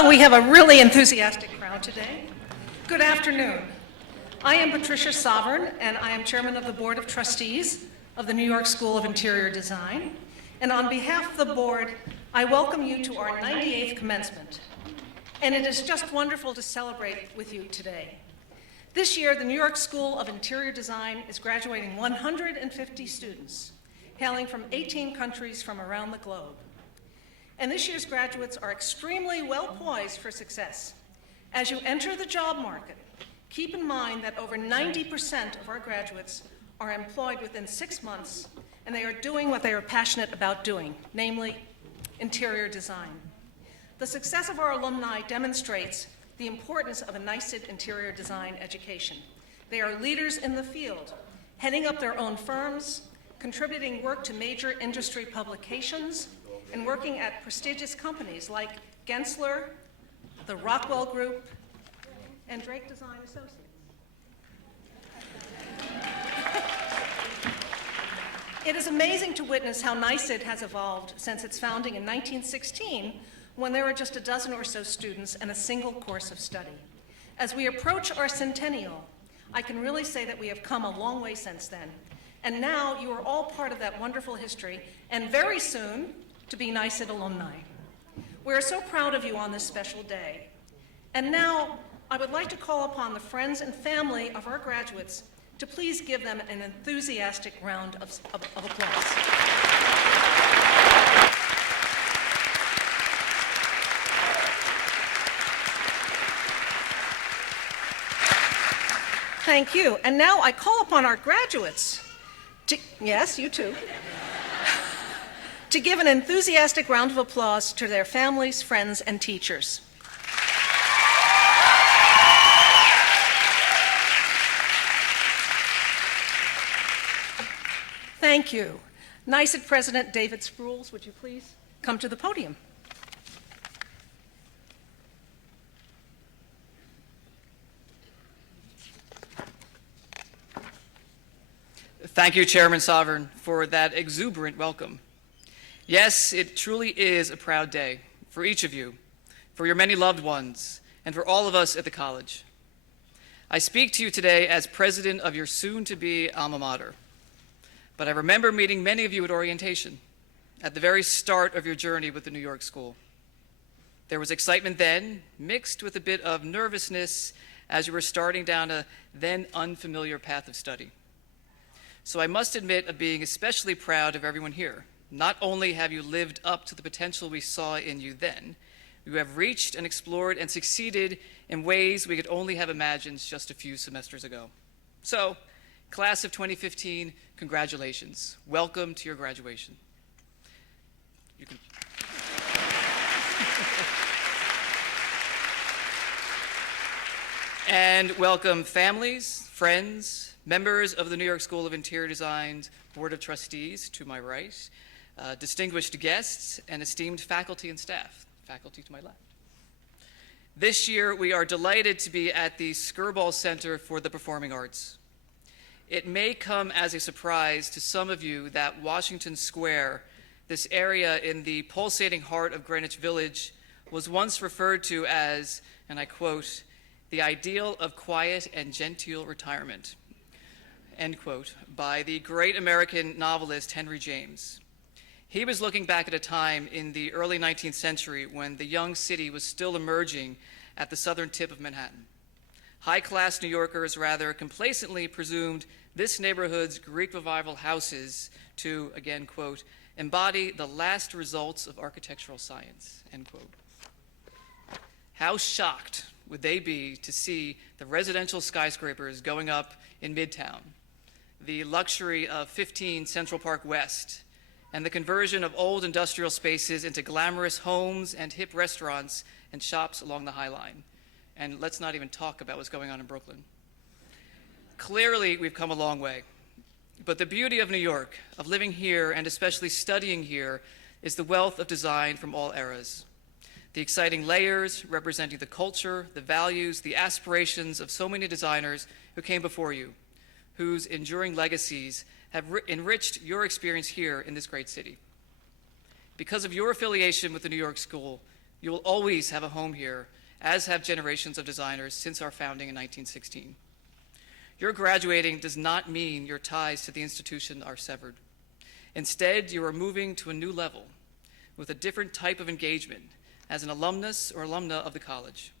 Well, we have a really enthusiastic crowd today. Good afternoon. I am Patricia Sovereign, and I am chairman of the Board of Trustees of the New York School of Interior Design. And on behalf of the board, I welcome you to our 98th commencement. And it is just wonderful to celebrate with you today. This year, the New York School of Interior Design is graduating 150 students, hailing from 18 countries from around the globe. And this year's graduates are extremely well poised for success. As you enter the job market, keep in mind that over 90% of our graduates are employed within 6 months, and they are doing what they are passionate about doing, namely interior design. The success of our alumni demonstrates the importance of a NYSID interior design education. They are leaders in the field, heading up their own firms, contributing work to major industry publications, and working at prestigious companies like Gensler, the Rockwell Group, and Drake Design Associates. It is amazing to witness how NYSID has evolved since its founding in 1916, when there were just a dozen or so students and a single course of study. As we approach our centennial, I can really say that we have come a long way since then. And now you are all part of that wonderful history, and very soon, to be NYSID alumni. We are so proud of you on this special day. And now, I would like to call upon the friends and family of our graduates to please give them an enthusiastic round of applause. Thank you. And now I call upon our graduates to, yes, you too, to give an enthusiastic round of applause to their families, friends, and teachers. Thank you. NYSID President David Sprules, would you please come to the podium? Thank you, Chairman Sovereign, for that exuberant welcome. Yes, it truly is a proud day for each of you, for your many loved ones, and for all of us at the college. I speak to you today as president of your soon-to-be alma mater, but I remember meeting many of you at orientation, at the very start of your journey with the New York School. There was excitement then, mixed with a bit of nervousness as you were starting down a then unfamiliar path of study. So I must admit of being especially proud of everyone here. Not only have you lived up to the potential we saw in you then, you have reached and explored and succeeded in ways we could only have imagined just a few semesters ago. So, class of 2015, congratulations. Welcome to your graduation. You can... And welcome families, friends, members of the New York School of Interior Design's Board of Trustees to my right, distinguished guests, and esteemed faculty and staff, faculty to my left. This year, we are delighted to be at the Skirball Center for the Performing Arts. It may come as a surprise to some of you that Washington Square, this area in the pulsating heart of Greenwich Village, was once referred to as, and I quote, the ideal of quiet and genteel retirement, end quote, by the great American novelist Henry James. He was looking back at a time in the early 19th century when the young city was still emerging at the southern tip of Manhattan. High-class New Yorkers rather complacently presumed this neighborhood's Greek Revival houses to, again, quote, embody the last results of architectural science, end quote. How shocked would they be to see the residential skyscrapers going up in Midtown, the luxury of 15 Central Park West, and the conversion of old industrial spaces into glamorous homes and hip restaurants and shops along the High Line. And let's not even talk about what's going on in Brooklyn. Clearly, we've come a long way. But the beauty of New York, of living here and especially studying here, is the wealth of design from all eras. The exciting layers representing the culture, the values, the aspirations of so many designers who came before you, whose enduring legacies have enriched your experience here in this great city. Because of your affiliation with the New York School, You will always have a home here, as have generations of designers since our founding in 1916. Your graduating does not mean your ties to the institution are severed. Instead, you are moving to a new level with a different type of engagement as an alumnus or alumna of the college.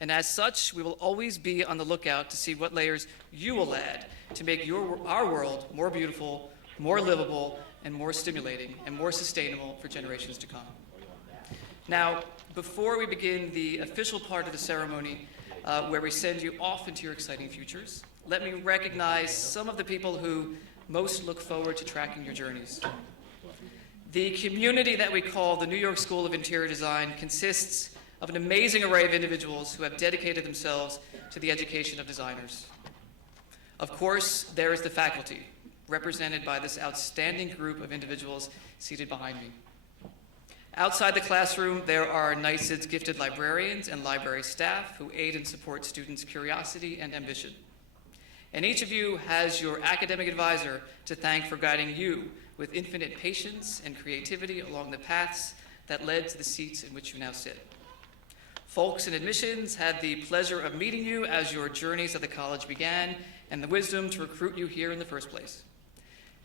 And as such, we will always be on the lookout to see what layers you will add to make our world more beautiful, more livable, and more stimulating and more sustainable for generations to come. Now, before we begin the official part of the ceremony, where we send you off into your exciting futures, let me recognize some of the people who most look forward to tracking your journeys. The community that we call the New York School of Interior Design consists of an amazing array of individuals who have dedicated themselves to the education of designers. Of course, there is the faculty, represented by this outstanding group of individuals seated behind me. Outside the classroom, there are NYSID's gifted librarians and library staff who aid and support students' curiosity and ambition. And each of you has your academic advisor to thank for guiding you with infinite patience and creativity along the paths that led to the seats in which you now sit. Folks in admissions had the pleasure of meeting you as your journeys at the college began and the wisdom to recruit you here in the first place.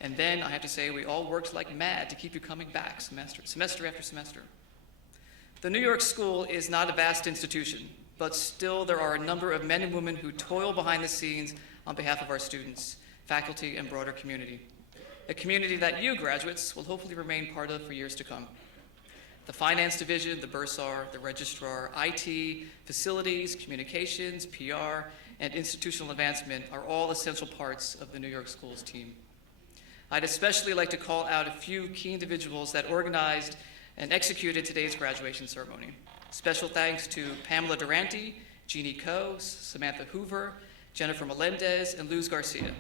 And then, I have to say, we all worked like mad to keep you coming back semester after semester. The New York School is not a vast institution, but still there are a number of men and women who toil behind the scenes on behalf of our students, faculty, and broader community. A community that you graduates will hopefully remain part of for years to come. The finance division, the bursar, the registrar, IT, facilities, communications, PR, and institutional advancement are all essential parts of the New York School's team. I'd especially like to call out a few key individuals that organized and executed today's graduation ceremony. Special thanks to Pamela Durante, Jeannie Coe, Samantha Hoover, Jennifer Melendez, and Luz Garcia.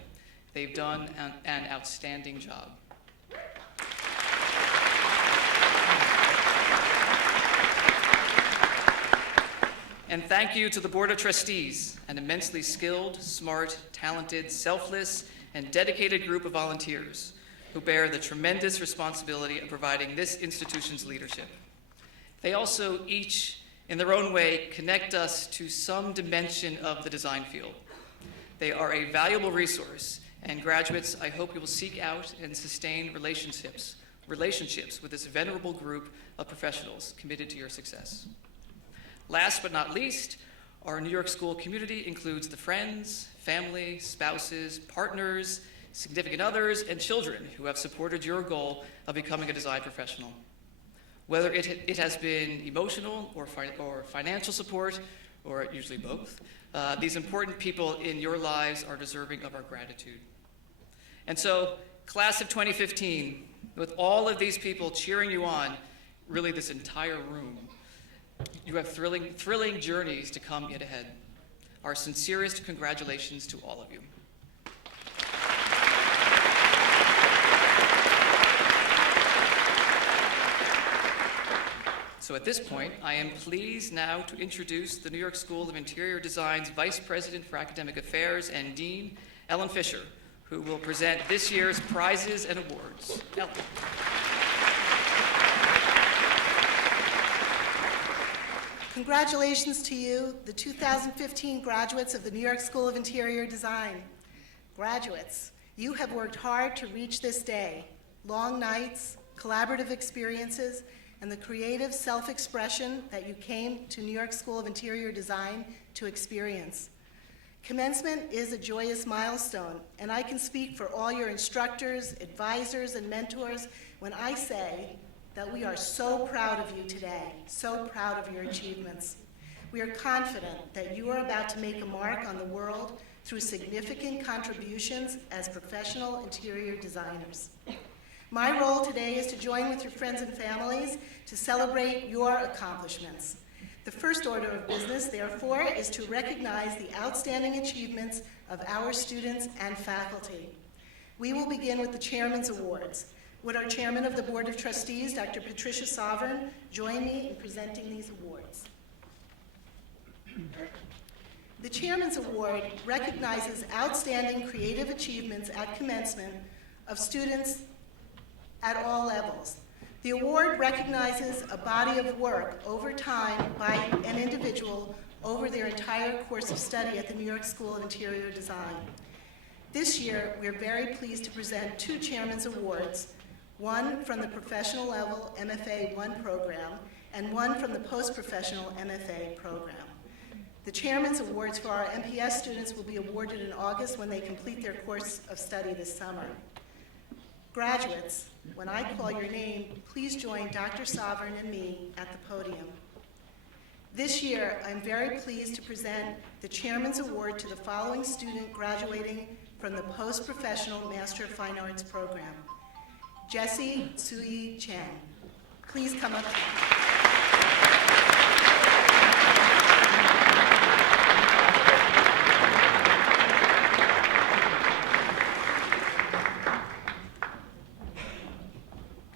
They've done an outstanding job. And thank you to the Board of Trustees, an immensely skilled, smart, talented, selfless, and dedicated group of volunteers who bear the tremendous responsibility of providing this institution's leadership. They also each, in their own way, connect us to some dimension of the design field. They are a valuable resource, and graduates, I hope you will seek out and sustain relationships with this venerable group of professionals committed to your success. Last but not least, our New York School community includes the friends, family, spouses, partners, significant others, and children who have supported your goal of becoming a design professional. Whether it has been emotional or financial support, or usually both, these important people in your lives are deserving of our gratitude. And so, class of 2015, with all of these people cheering you on, really this entire room, you have thrilling journeys to come yet ahead. Our sincerest congratulations to all of you. So at this point, I am pleased now to introduce the New York School of Interior Design's Vice President for Academic Affairs and Dean, Ellen Fisher, who will present this year's prizes and awards. Ellen. Congratulations to you, the 2015 graduates of the New York School of Interior Design. Graduates, you have worked hard to reach this day. Long nights, collaborative experiences, and the creative self-expression that you came to New York School of Interior Design to experience. Commencement is a joyous milestone, and I can speak for all your instructors, advisors, and mentors when I say that we are so proud of you today, so proud of your achievements. We are confident that you are about to make a mark on the world through significant contributions as professional interior designers. My role today is to join with your friends and families to celebrate your accomplishments. The first order of business, therefore, is to recognize the outstanding achievements of our students and faculty. We will begin with the Chairman's Awards. Would our Chairman of the Board of Trustees, Dr. Trisha Wilson, join me in presenting these awards? The Chairman's Award recognizes outstanding creative achievements at commencement of students at all levels. The award recognizes a body of work over time by an individual over their entire course of study at the New York School of Interior Design. This year, we're very pleased to present 2 Chairman's Awards, one from the professional level MFA 1 program and one from the post-professional MFA program. The Chairman's Awards for our MPS students will be awarded in August when they complete their course of study this summer. Graduates, when I call your name, please join Dr. Sovereign and me at the podium. This year, I'm very pleased to present the Chairman's Award to the following student graduating from the Post-Professional Master of Fine Arts program. Jessie Sui Chen. Please come up.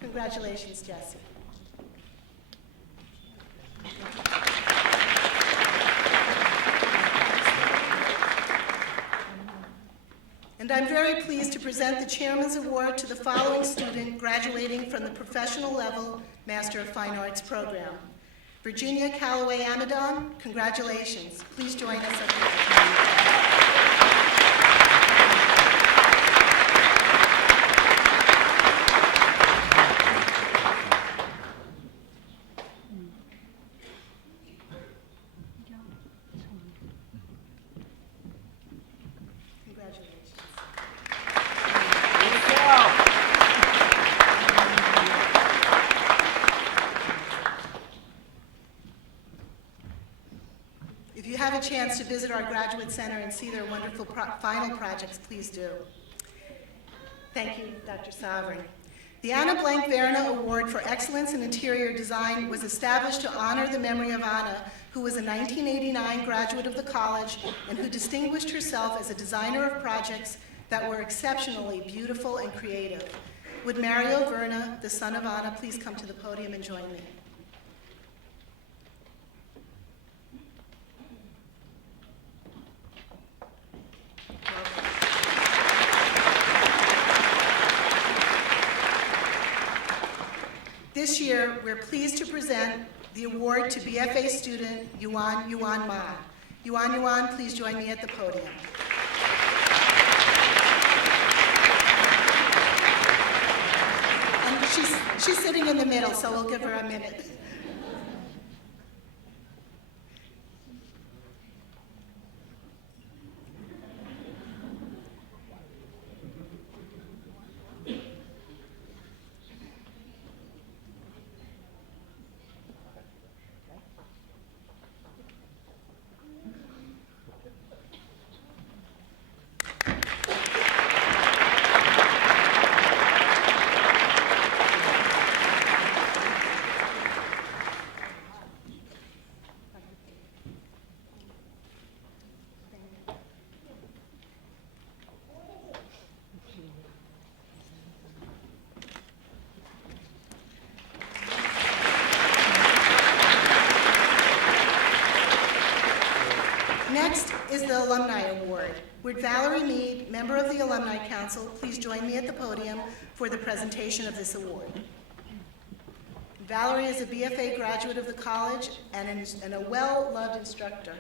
Congratulations, Jessie. And I'm very pleased to present the Chairman's Award to the following student graduating from the professional level Master of Fine Arts program. Virginia Calloway Amadon, congratulations. Please join us at the podium. If you have a chance to visit our Graduate Center and see their wonderful final projects, please do. Thank you, Dr. Sovereign. The Anna Blank Verna Award for Excellence in Interior Design was established to honor the memory of Anna, who was a 1989 graduate of the college and who distinguished herself as a designer of projects that were exceptionally beautiful and creative. Would Mario Verna, the son of Anna, please come to the podium and join me? This year, we're pleased to present the award to BFA student Yuan Ma. Yuan, please join me at the podium. And she's sitting in the middle, so we'll give her a minute. Next is the Alumni Award. Would Valerie Mead, member of the Alumni Council, please join me at the podium for the presentation of this award. Valerie is a BFA graduate of the college and a well-loved instructor.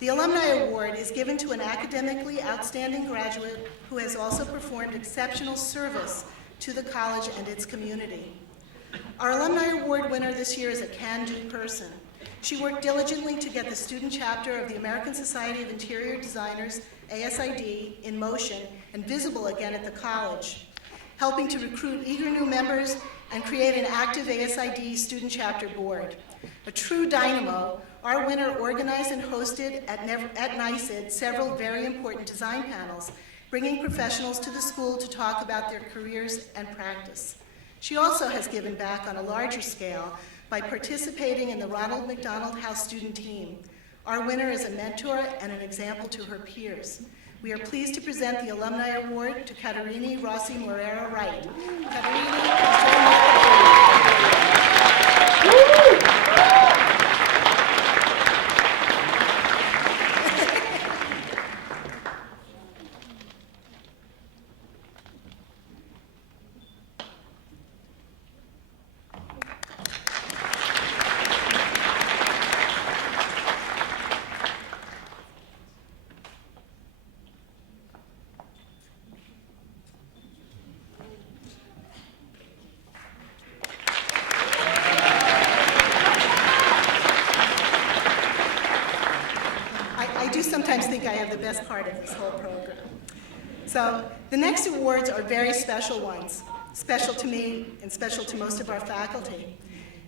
The Alumni Award is given to an academically outstanding graduate who has also performed exceptional service to the college and its community. Our Alumni Award winner this year is a can-do person. She worked diligently to get the student chapter of the American Society of Interior Designers, ASID, in motion and visible again at the college, helping to recruit eager new members and create an active ASID student chapter board. A true dynamo, our winner organized and hosted at NYSID several very important design panels, bringing professionals to the school to talk about their careers and practice. She also has given back on a larger scale by participating in the Ronald McDonald House student team. Our winner is a mentor and an example to her peers. We are pleased to present the Alumni Award to Caterini Rossi Morera Wright. Caterini, have the best part of this whole program. So the next awards are very special ones, special to me and special to most of our faculty.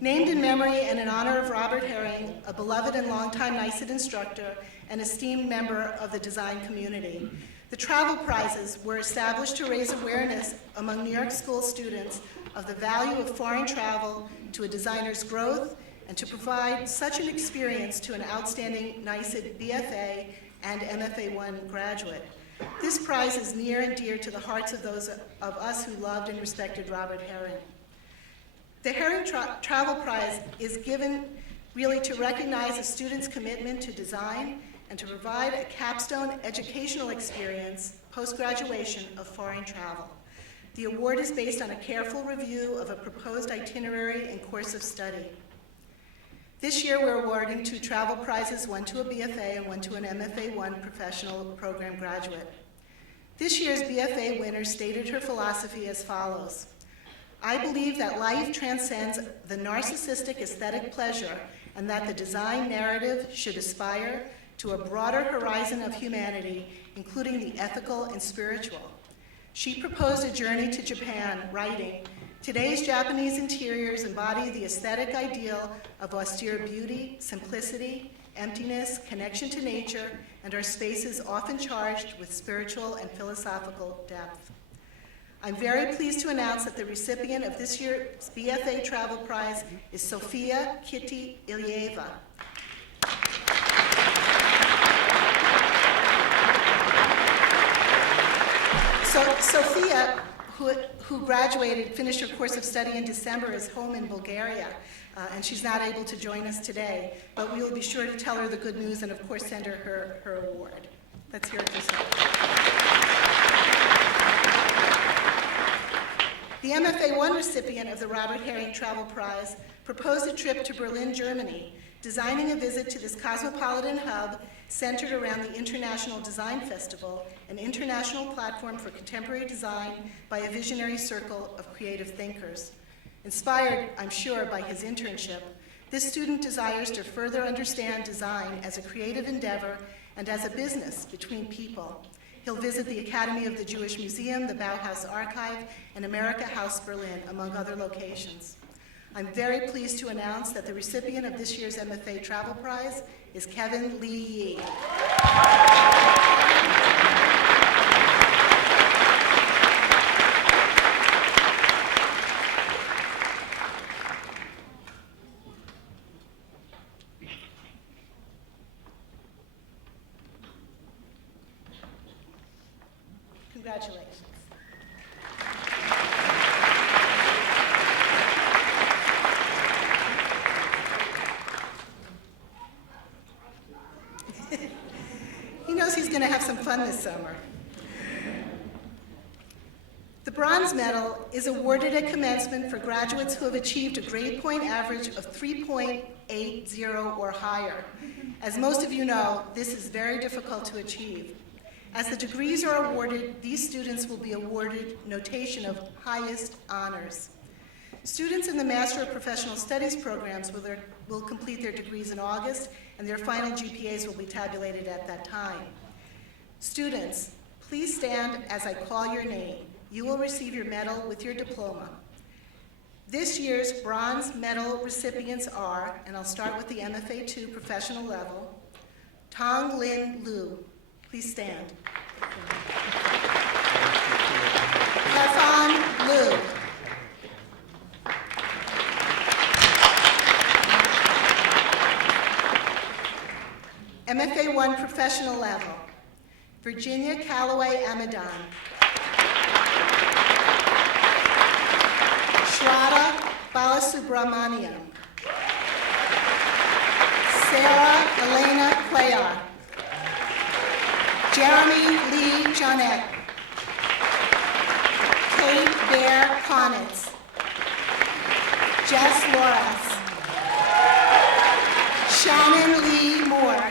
Named in memory and in honor of Robert Herring, a beloved and longtime NYSID instructor and esteemed member of the design community. The travel prizes were established to raise awareness among New York school students of the value of foreign travel to a designer's growth and to provide such an experience to an outstanding NYSID BFA and MFA1 graduate. This prize is near and dear to the hearts of those of us who loved and respected Robert Herring. The Herring Travel Prize is given really to recognize a student's commitment to design and to provide a capstone educational experience post-graduation of foreign travel. The award is based on a careful review of a proposed itinerary and course of study. This year we're awarding 2 travel prizes, one to a BFA and one to an MFA1 professional program graduate. This year's BFA winner stated her philosophy as follows: I believe that life transcends the narcissistic aesthetic pleasure and that the design narrative should aspire to a broader horizon of humanity, including the ethical and spiritual. She proposed a journey to Japan, writing, "Today's Japanese interiors embody the aesthetic ideal of austere beauty, simplicity, emptiness, connection to nature, and are spaces often charged with spiritual and philosophical depth." I'm very pleased to announce that the recipient of this year's BFA Travel Prize is Sofia Kitty Ilyeva. So Sophia, who graduated, finished her course of study in December, is home in Bulgaria, and she's not able to join us today, but we will be sure to tell her the good news and, of course, send her her award. Let's hear it for Sophia. The MFA1 recipient of the Robert Herring Travel Prize proposed a trip to Berlin, Germany, designing a visit to this cosmopolitan hub centered around the International Design Festival, an international platform for contemporary design by a visionary circle of creative thinkers. Inspired, I'm sure, by his internship, this student desires to further understand design as a creative endeavor and as a business between people. He'll visit the Academy of the Jewish Museum, the Bauhaus Archive, and America House Berlin, among other locations. I'm very pleased to announce that the recipient of this year's MFA Travel Prize is Kevin Lee Yee. Congratulations. He knows he's going to have some fun this summer. The bronze medal is awarded at commencement for graduates who have achieved a grade point average of 3.80 or higher. As most of you know, this is very difficult to achieve. As the degrees are awarded, these students will be awarded notation of highest honors. Students in the Master of Professional Studies programs will complete their degrees in August, and their final GPAs will be tabulated at that time. Students, please stand as I call your name. You will receive your medal with your diploma. This year's bronze medal recipients are, and I'll start with the MFA2 professional level, Tong Lin Lu. Please stand. Stefan Lu. MFA1 professional level, Virginia Calloway Amadon. Shraddha Balasubramaniam. Sarah Elena Cuellar. Jeremy Lee Jonette. Kate Bear Konitz. Jess Loras. Shannon Lee Moore.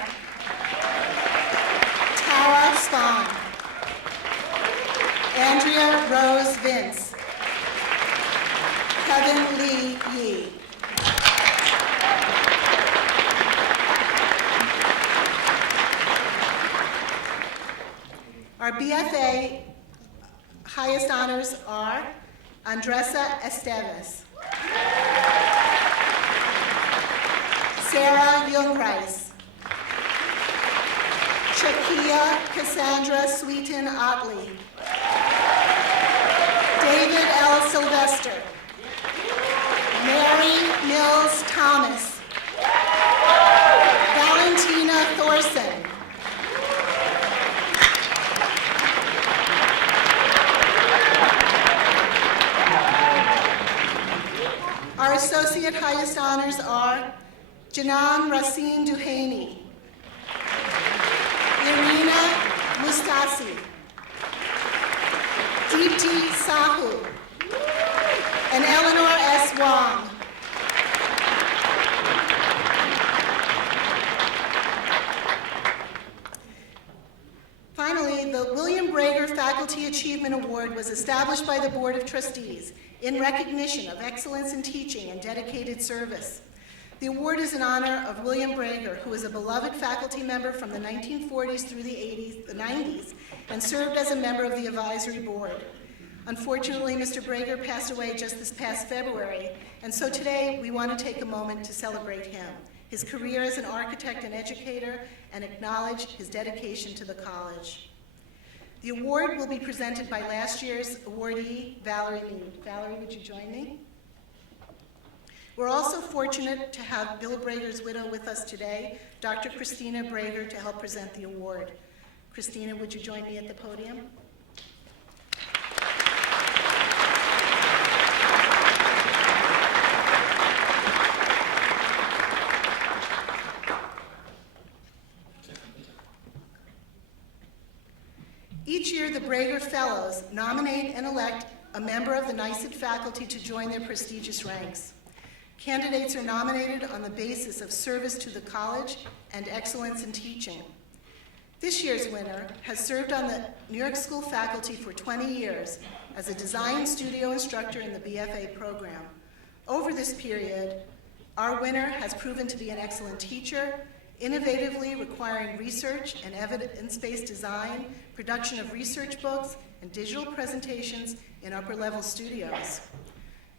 Tara Spahn. Andrea Rose Vince. Kevin Lee Yee. BFA highest honors are Andressa Esteves, Sarah Jungreis, Chakia Cassandra Sweeten Otley, David L. Sylvester, Mary Mills Thomas, Valentina Thorson, our associate highest honors are Janan Racine Duhaney, Irina Mustasi, Deepti Sahu, and Eleanor S. Wong. Finally, the William Brager Faculty Achievement Award was established by the Board of Trustees in recognition of excellence in teaching and dedicated service. The award is in honor of William Brager, who was a beloved faculty member from the 1940s through the 90s, and served as a member of the advisory board. Unfortunately, Mr. Brager passed away just this past February, and so today we want to take a moment to celebrate him, his career as an architect and educator, and acknowledge his dedication to the college. The award will be presented by last year's awardee, Valerie Mead. Valerie, would you join me? We're also fortunate to have Bill Brager's widow with us today, Dr. Christina Brager, to help present the award. Christina, would you join me at the podium? Each year, the Brager Fellows nominate and elect a member of the NYSID faculty to join their prestigious ranks. Candidates are nominated on the basis of service to the college and excellence in teaching. This year's winner has served on the New York School faculty for 20 years as a design studio instructor in the BFA program. Over this period, our winner has proven to be an excellent teacher, innovatively requiring research and evidence-based design, production of research books, and digital presentations in upper-level studios.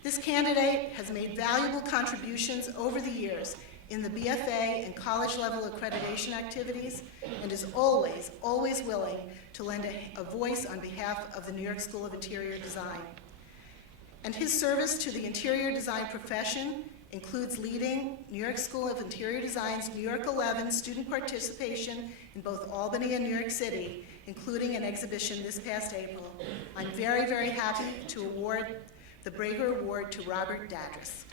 This candidate has made valuable contributions over the years in the BFA and college-level accreditation activities, and is always, always willing to lend a voice on behalf of the New York School of Interior Design. And his service to the interior design profession includes leading New York School of Interior Design's New York 11 student participation in both Albany and New York City, including an exhibition this past April. I'm very, very happy to award the Brager Award to Robert Dadris.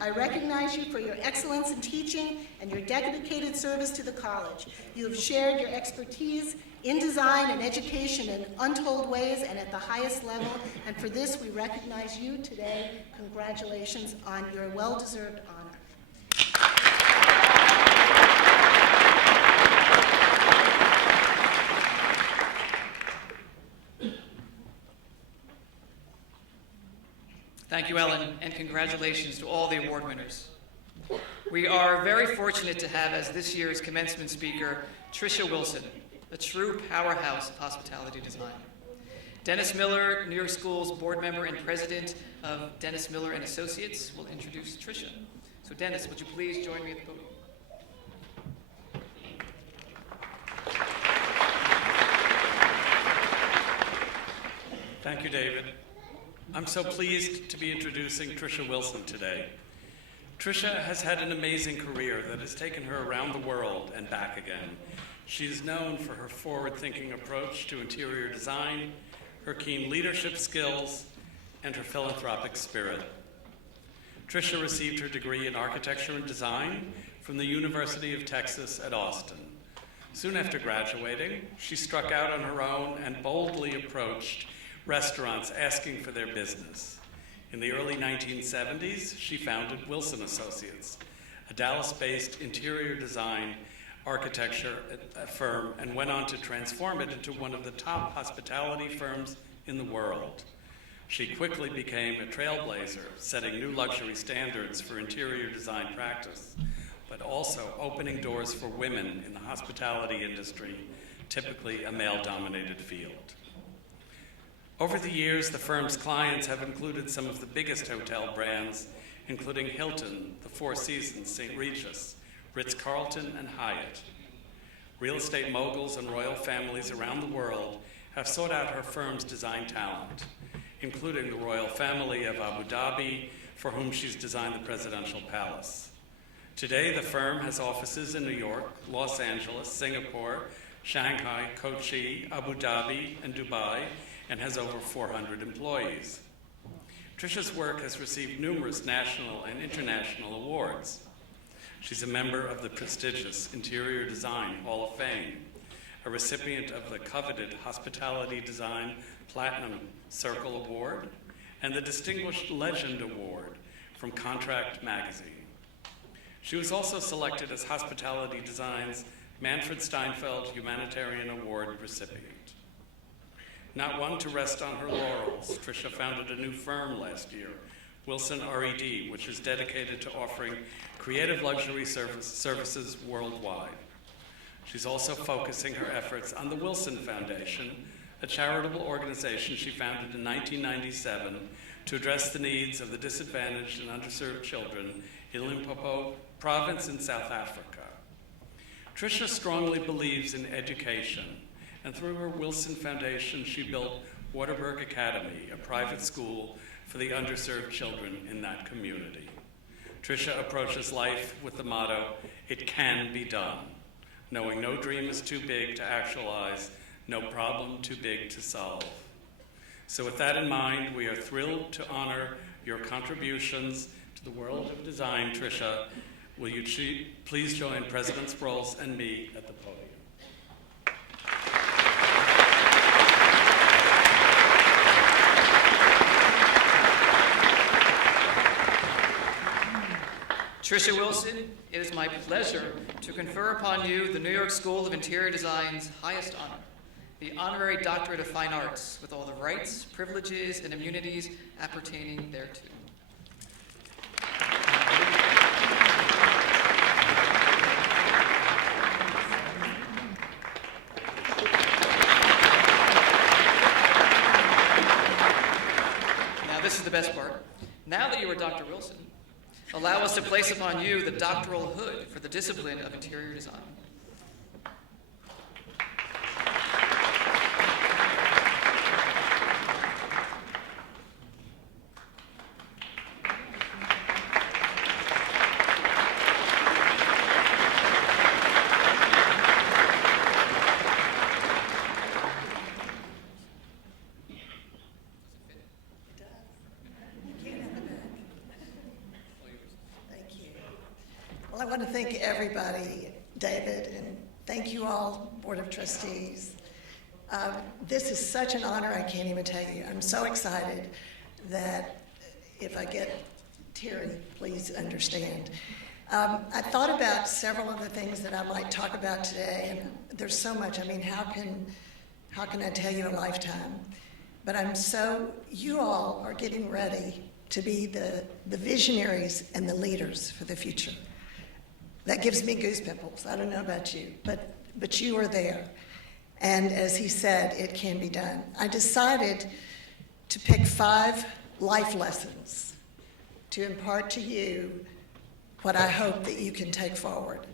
I recognize you for your excellence in teaching and your dedicated service to the college. You have shared your expertise in design and education in untold ways and at the highest level, and for this we recognize you today. Congratulations on your well-deserved honor. Thank you, Ellen, and congratulations to all the award winners. We are very fortunate to have as this year's commencement speaker, Trisha Wilson, a true powerhouse of hospitality design. Dennis Miller, New York School's board member and president of Dennis Miller and Associates, will introduce Trisha. So Dennis, would you please join me at the podium? Thank you, David. I'm so pleased to be introducing Trisha Wilson today. Trisha has had an amazing career that has taken her around the world and back again. She is known for her forward-thinking approach to interior design, her keen leadership skills, and her philanthropic spirit. Trisha received her degree in architecture and design from the University of Texas at Austin. Soon after graduating, she struck out on her own and boldly approached restaurants asking for their business. In the early 1970s, she founded Wilson Associates, a Dallas-based interior design architecture firm, and went on to transform it into one of the top hospitality firms in the world. She quickly became a trailblazer, setting new luxury standards for interior design practice, but also opening doors for women in the hospitality industry, typically a male-dominated field. Over the years, the firm's clients have included some of the biggest hotel brands, including Hilton, the Four Seasons, St. Regis, Ritz-Carlton, and Hyatt. Real estate moguls and royal families around the world have sought out her firm's design talent, including the royal family of Abu Dhabi, for whom she's designed the presidential palace. Today, the firm has offices in New York, Los Angeles, Singapore, Shanghai, Kochi, Abu Dhabi, and Dubai, and has over 400 employees. Trisha's work has received numerous national and international awards. She's a member of the prestigious Interior Design Hall of Fame, a recipient of the coveted Hospitality Design Platinum Circle Award, and the Distinguished Legend Award from Contract Magazine. She was also selected as Hospitality Design's Manfred Steinfeld Humanitarian Award recipient. Not one to rest on her laurels, Trisha founded a new firm last year, Wilson RED, which is dedicated to offering creative luxury services worldwide. She's also focusing her efforts on the Wilson Foundation, a charitable organization she founded in 1997 to address the needs of the disadvantaged and underserved children in Limpopo province in South Africa. Trisha strongly believes in education, and through her Wilson Foundation, she built Waterberg Academy, a private school for the underserved children in that community. Trisha approaches life with the motto, "It can be done," knowing no dream is too big to actualize, no problem too big to solve. So with that in mind, we are thrilled to honor your contributions to the world of design, Trisha. Will you please join President Sproles and me at the podium? Trisha Wilson, it is my pleasure to confer upon you the New York School of Interior Design's highest honor, the Honorary Doctorate of Fine Arts, with all the rights, privileges, and immunities appertaining thereto. Now, this is the best part. Now that you are Dr. Wilson, allow us to place upon you the doctoral hood for the discipline of interior design. Well, I want to thank everybody, David, and thank you all, Board of Trustees. This is such an honor, I can't even tell you. I'm so excited that if I get teary, please understand. I thought about several of the things that I might talk about today, and there's so much. I mean, how can I tell you a lifetime? But you all are getting ready to be the visionaries and the leaders for the future. That gives me goose pimples. I don't know about you, but you are there. And as he said, it can be done. I decided to pick 5 life lessons to impart to you what I hope that you can take forward.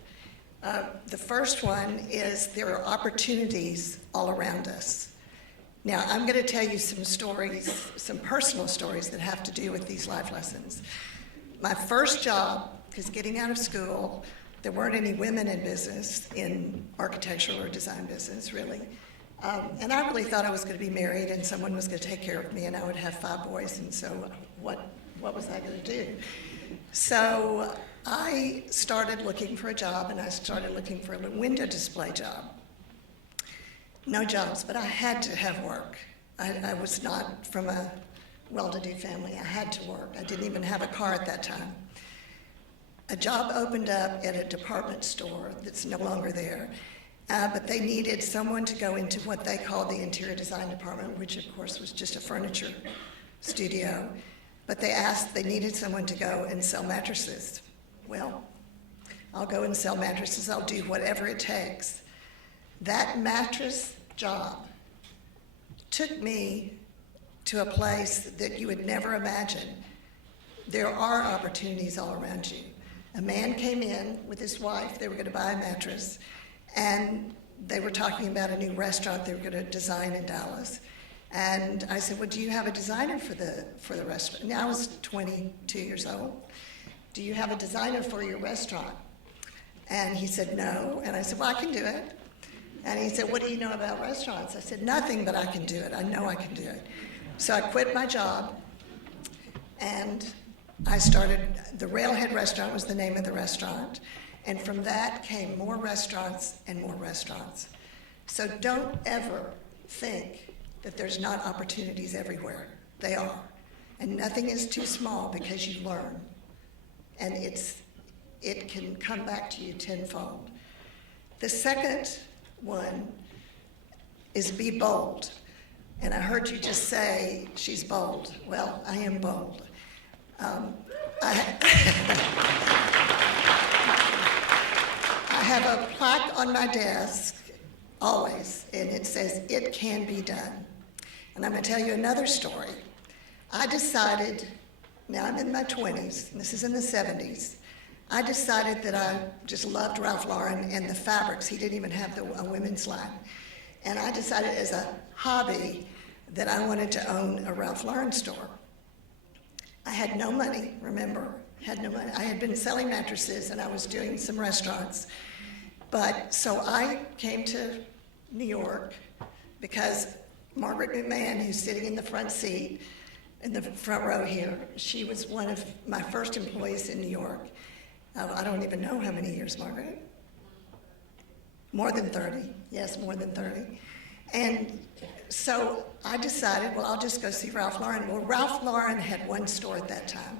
The first one is there are opportunities all around us. Now, I'm going to tell you some stories, some personal stories that have to do with these life lessons. My first job, because getting out of school, there weren't any women in business, in architectural or design business, really. And I really thought I was going to be married and someone was going to take care of me and I would have 5 boys, and so what was I going to do? So I started looking for a job, and I started looking for a window display job. No jobs, but I had to have work. I was not from a well-to-do family. I had to work. I didn't even have a car at that time. A job opened up at a department store that's no longer there, but they needed someone to go into what they called the interior design department, which of course was just a furniture studio. But they needed someone to go and sell mattresses. Well, I'll go and sell mattresses. I'll do whatever it takes. That mattress job took me to a place that you would never imagine. There are opportunities all around you. A man came in with his wife. They were going to buy a mattress, and they were talking about a new restaurant they were going to design in Dallas. And I said, well, do you have a designer for the restaurant? Now I was 22 years old. Do you have a designer for your restaurant? And he said, no. And I said, well, I can do it. And he said, what do you know about restaurants? I said, nothing, but I can do it. I know I can do it. So I quit my job, and I started, the Railhead Restaurant was the name of the restaurant. And from that came more restaurants and more restaurants. So don't ever think that there's not opportunities everywhere. They are. And nothing is too small because you learn. And it can come back to you tenfold. The second one is be bold. And I heard you just say, she's bold. Well, I am bold. I have a plaque on my desk, always, and it says, it can be done. And I'm going to tell you another story. I decided, now I'm in my 20s, and this is in the 70s, I decided that I just loved Ralph Lauren and the fabrics. He didn't even have a women's line. And I decided as a hobby that I wanted to own a Ralph Lauren store. I had no money, remember, had no money. I had been selling mattresses and I was doing some restaurants. But so I came to New York because Margaret McMahon, who's sitting in the front seat, in the front row here, she was one of my first employees in New York. I don't even know how many years, Margaret. More than 30, yes, more than 30. And so I decided, well, I'll just go see Ralph Lauren. Well, Ralph Lauren had one store at that time.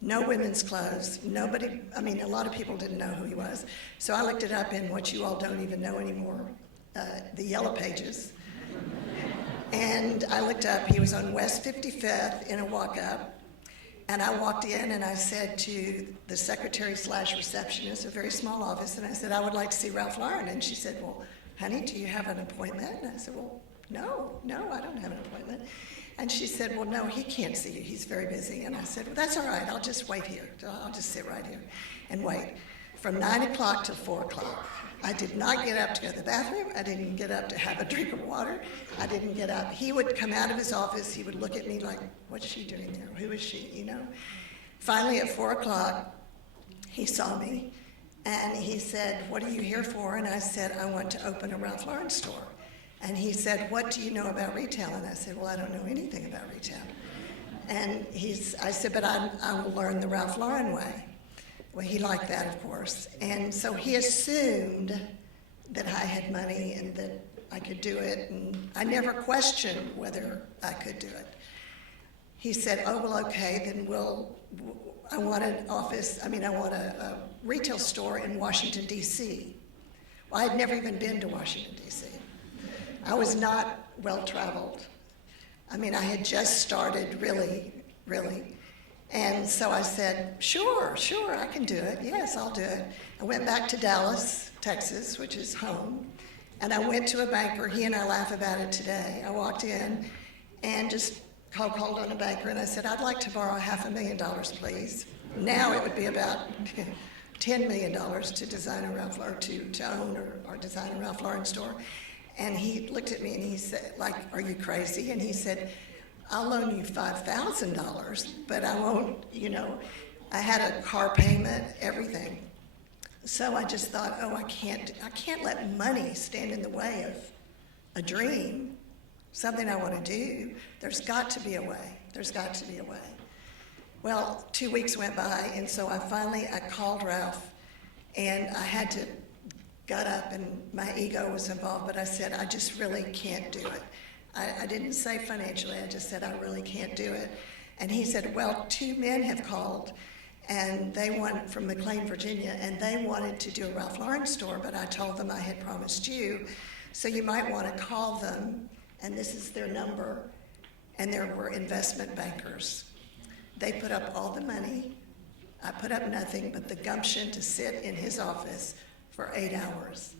No women's clothes, nobody, I mean, a lot of people didn't know who he was. So I looked it up in what you all don't even know anymore, the Yellow Pages. And I looked up, he was on West 55th in a walk-up. And I walked in and I said to the secretary/receptionist, a very small office, and I said, I would like to see Ralph Lauren. And she said, well, honey, do you have an appointment? And I said, well, no, I don't have an appointment. And she said, well, no, he can't see you. He's very busy. And I said, well, that's all right. I'll just wait here. I'll just sit right here and wait. From 9 o'clock to 4 o'clock. I did not get up to go to the bathroom. I didn't get up to have a drink of water. I didn't get up. He would come out of his office. He would look at me like, what's she doing there? Who is she, you know? Finally, at 4 o'clock, he saw me, and he said, what are you here for? And I said, I want to open a Ralph Lauren store. And he said, what do you know about retail? And I said, well, I don't know anything about retail. And I said, but I will learn the Ralph Lauren way. Well, he liked that, of course. And so he assumed that I had money and that I could do it, and I never questioned whether I could do it. He said, oh, well, okay, then I want a retail store in Washington, D.C. Well, I had never even been to Washington, D.C. I was not well-traveled. I mean, I had just started, really. And so I said, sure, I can do it. Yes, I'll do it. I went back to Dallas, Texas, which is home, and I went to a banker. He and I laugh about it today. I walked in and just called on a banker, and I said, I'd like to borrow $500,000, please. Now it would be about $10 million to design a Ralph Lauren, to own or design a Ralph Lauren store. And he looked at me and he said, like, are you crazy? And he said, I'll loan you $5,000, but I won't, I had a car payment, everything. So I just thought, oh, I can't let money stand in the way of a dream, something I want to do. There's got to be a way. Well, 2 weeks went by, and so I called Ralph, and I got up, and my ego was involved, but I said, I just really can't do it. I didn't say financially, I just said I really can't do it. And he said, well, 2 men have called, and they want from McLean, Virginia, and they wanted to do a Ralph Lauren store, but I told them I had promised you, so you might want to call them, and this is their number, and there were investment bankers. They put up all the money. I put up nothing but the gumption to sit in his office for 8 hours.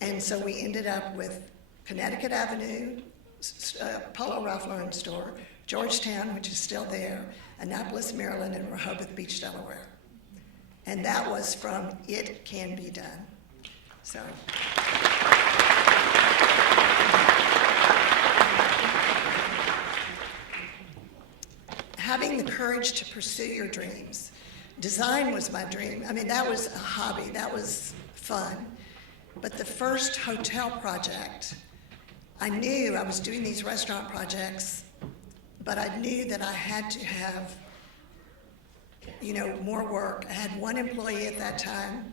And so we ended up with Connecticut Avenue, Polo Ralph Lauren store, Georgetown, which is still there, Annapolis, Maryland, and Rehoboth Beach, Delaware. And that was from It Can Be Done. So. Having the courage to pursue your dreams. Design was my dream. I mean, that was a hobby. That was fun. But the first hotel project, I knew I was doing these restaurant projects, but I knew that I had to have, more work. I had 1 employee at that time.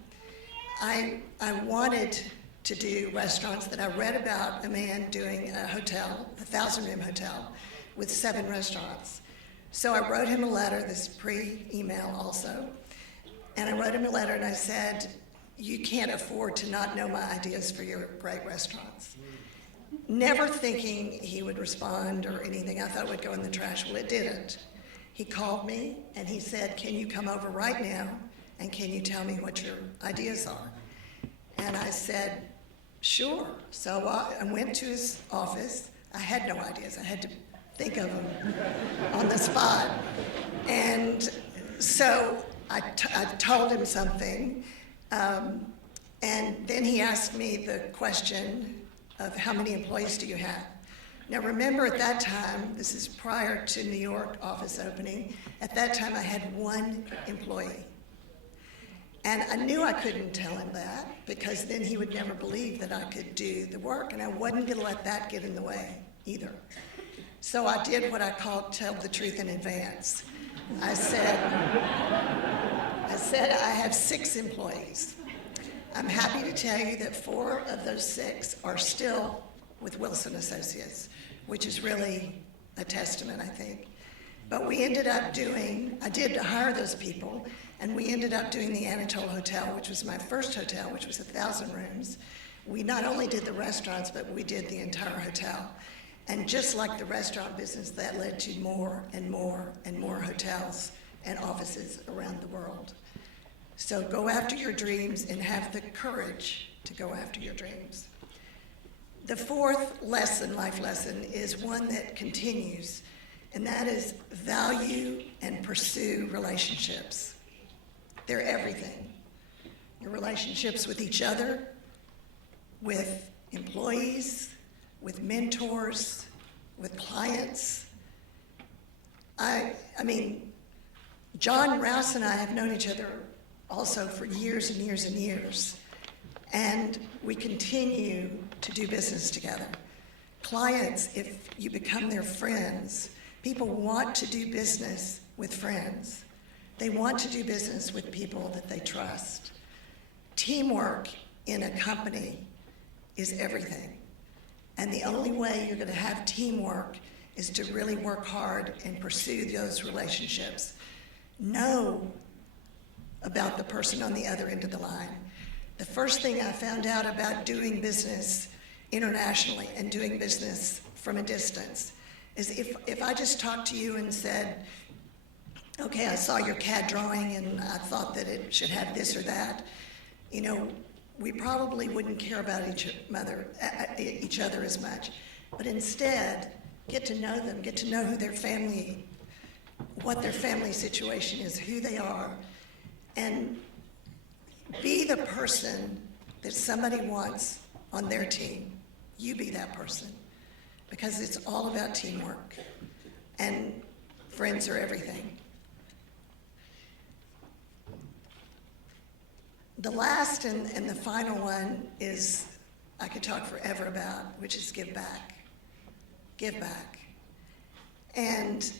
I wanted to do restaurants that I read about a man doing a hotel, a 1,000-room hotel, with 7 restaurants. So I wrote him a letter, this pre-email also, and I wrote him a letter and I said, you can't afford to not know my ideas for your great restaurants. Never thinking he would respond or anything. I thought it would go in the trash. Well, it didn't. He called me and he said, can you come over right now and can you tell me what your ideas are? And I said, sure. So I went to his office. I had no ideas. I had to think of them on the spot. And so I told him something. And then he asked me the question of how many employees do you have? Now remember at that time, this is prior to New York office opening, at that time I had 1 employee. And I knew I couldn't tell him that because then he would never believe that I could do the work, and I wasn't gonna let that get in the way either. So I did what I call tell the truth in advance. I said I have 6 employees. I'm happy to tell you that 4 of those 6 are still with Wilson Associates, which is really a testament, I think. But we ended up I did hire those people, and we ended up doing the Anatole Hotel, which was my first hotel, which was 1,000 rooms. We not only did the restaurants, but we did the entire hotel. And just like the restaurant business, that led to more and more and more hotels and offices around the world. So go after your dreams and have the courage to go after your dreams. The 4th lesson, life lesson, is one that continues, and that is value and pursue relationships. They're everything. Your relationships with each other, with employees, with mentors, with clients. I mean, John Rouse and I have known each other also for years and years and years, and we continue to do business together. Clients, if you become their friends, people want to do business with friends. They want to do business with people that they trust. Teamwork in a company is everything. And the only way you're going to have teamwork is to really work hard and pursue those relationships. Know about the person on the other end of the line. The first thing I found out about doing business internationally and doing business from a distance is if I just talked to you and said, okay, I saw your CAD drawing and I thought that it should have this or that, we probably wouldn't care about each other as much. But instead, get to know them, get to know who their family, what their family situation is, who they are, and be the person that somebody wants on their team. You be that person, because it's all about teamwork, and friends are everything. The last and the final one is, I could talk forever about, which is give back. Give back. And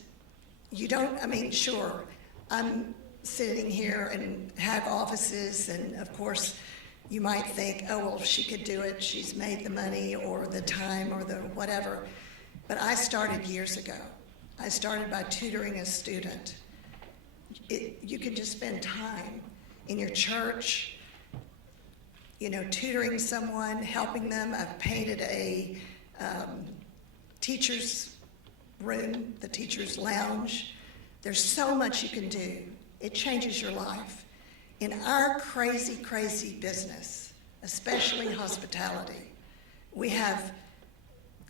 you don't, sure, I'm sitting here and have offices, and of course, you might think, oh, well, she could do it, she's made the money or the time or the whatever. But I started years ago. I started by tutoring a student. You can just spend time in your church, tutoring someone, helping them. I've painted a teacher's room, the teacher's lounge. There's so much you can do. It changes your life. In our crazy, crazy business, especially hospitality, we have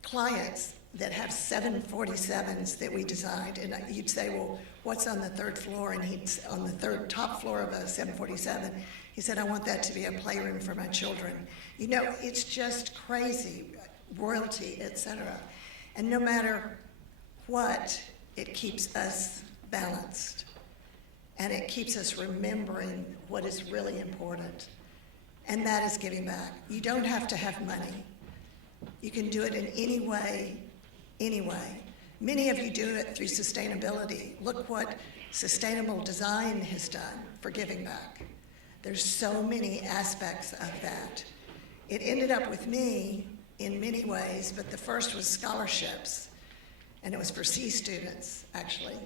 clients that have 747s that we designed, and you'd say, well, what's on the third floor? And he's on the top floor of a 747. He said, I want that to be a playroom for my children. It's just crazy, royalty, etc. And no matter what, it keeps us balanced, and it keeps us remembering what is really important, and that is giving back. You don't have to have money. You can do it in any way. Many of you do it through sustainability. Look what sustainable design has done for giving back. There's so many aspects of that. It ended up with me in many ways, but the first was scholarships, and it was for C students, actually,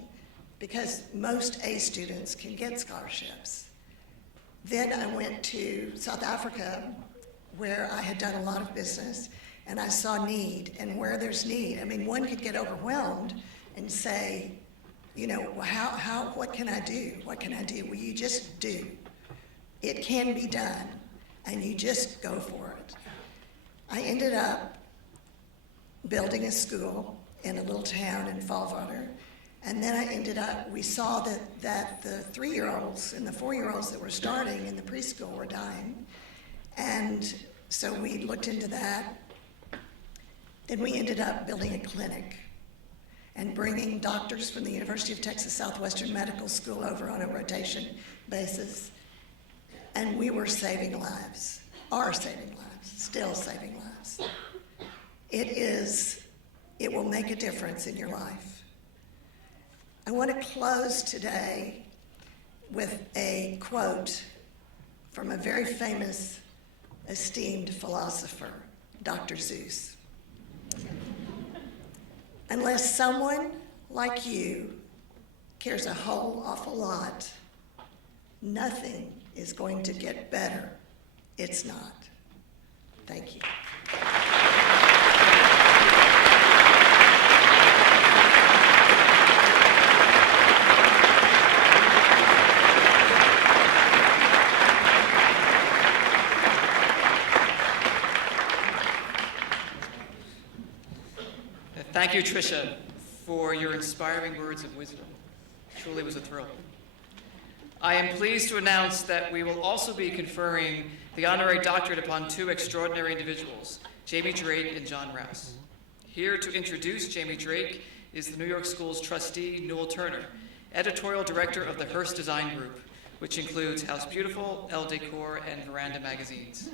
because most A students can get scholarships. Then I went to South Africa, where I had done a lot of business, and I saw need, and where there's need, one could get overwhelmed and say, what can I do? What can I do? Well, you just do. It can be done, and you just go for it. I ended up building a school in a little town in Fallwater, and then we saw that the 3-year-olds and the 4-year-olds that were starting in the preschool were dying, and so we looked into that. Then we ended up building a clinic and bringing doctors from the University of Texas Southwestern Medical School over on a rotation basis. And we were saving lives, are saving lives, still saving lives. It will make a difference in your life. I want to close today with a quote from a very famous, esteemed philosopher, Dr. Seuss. Unless someone like you cares a whole awful lot, nothing is going to get better. It's not. Thank you. Thank you, Trisha, for your inspiring words of wisdom. Truly was a thrill. I am pleased to announce that we will also be conferring the honorary doctorate upon 2 extraordinary individuals, Jamie Drake and John Rouse. Here to introduce Jamie Drake is the New York School's trustee, Newell Turner, editorial director of the Hearst Design Group, which includes House Beautiful, Elle Decor, and Veranda magazines.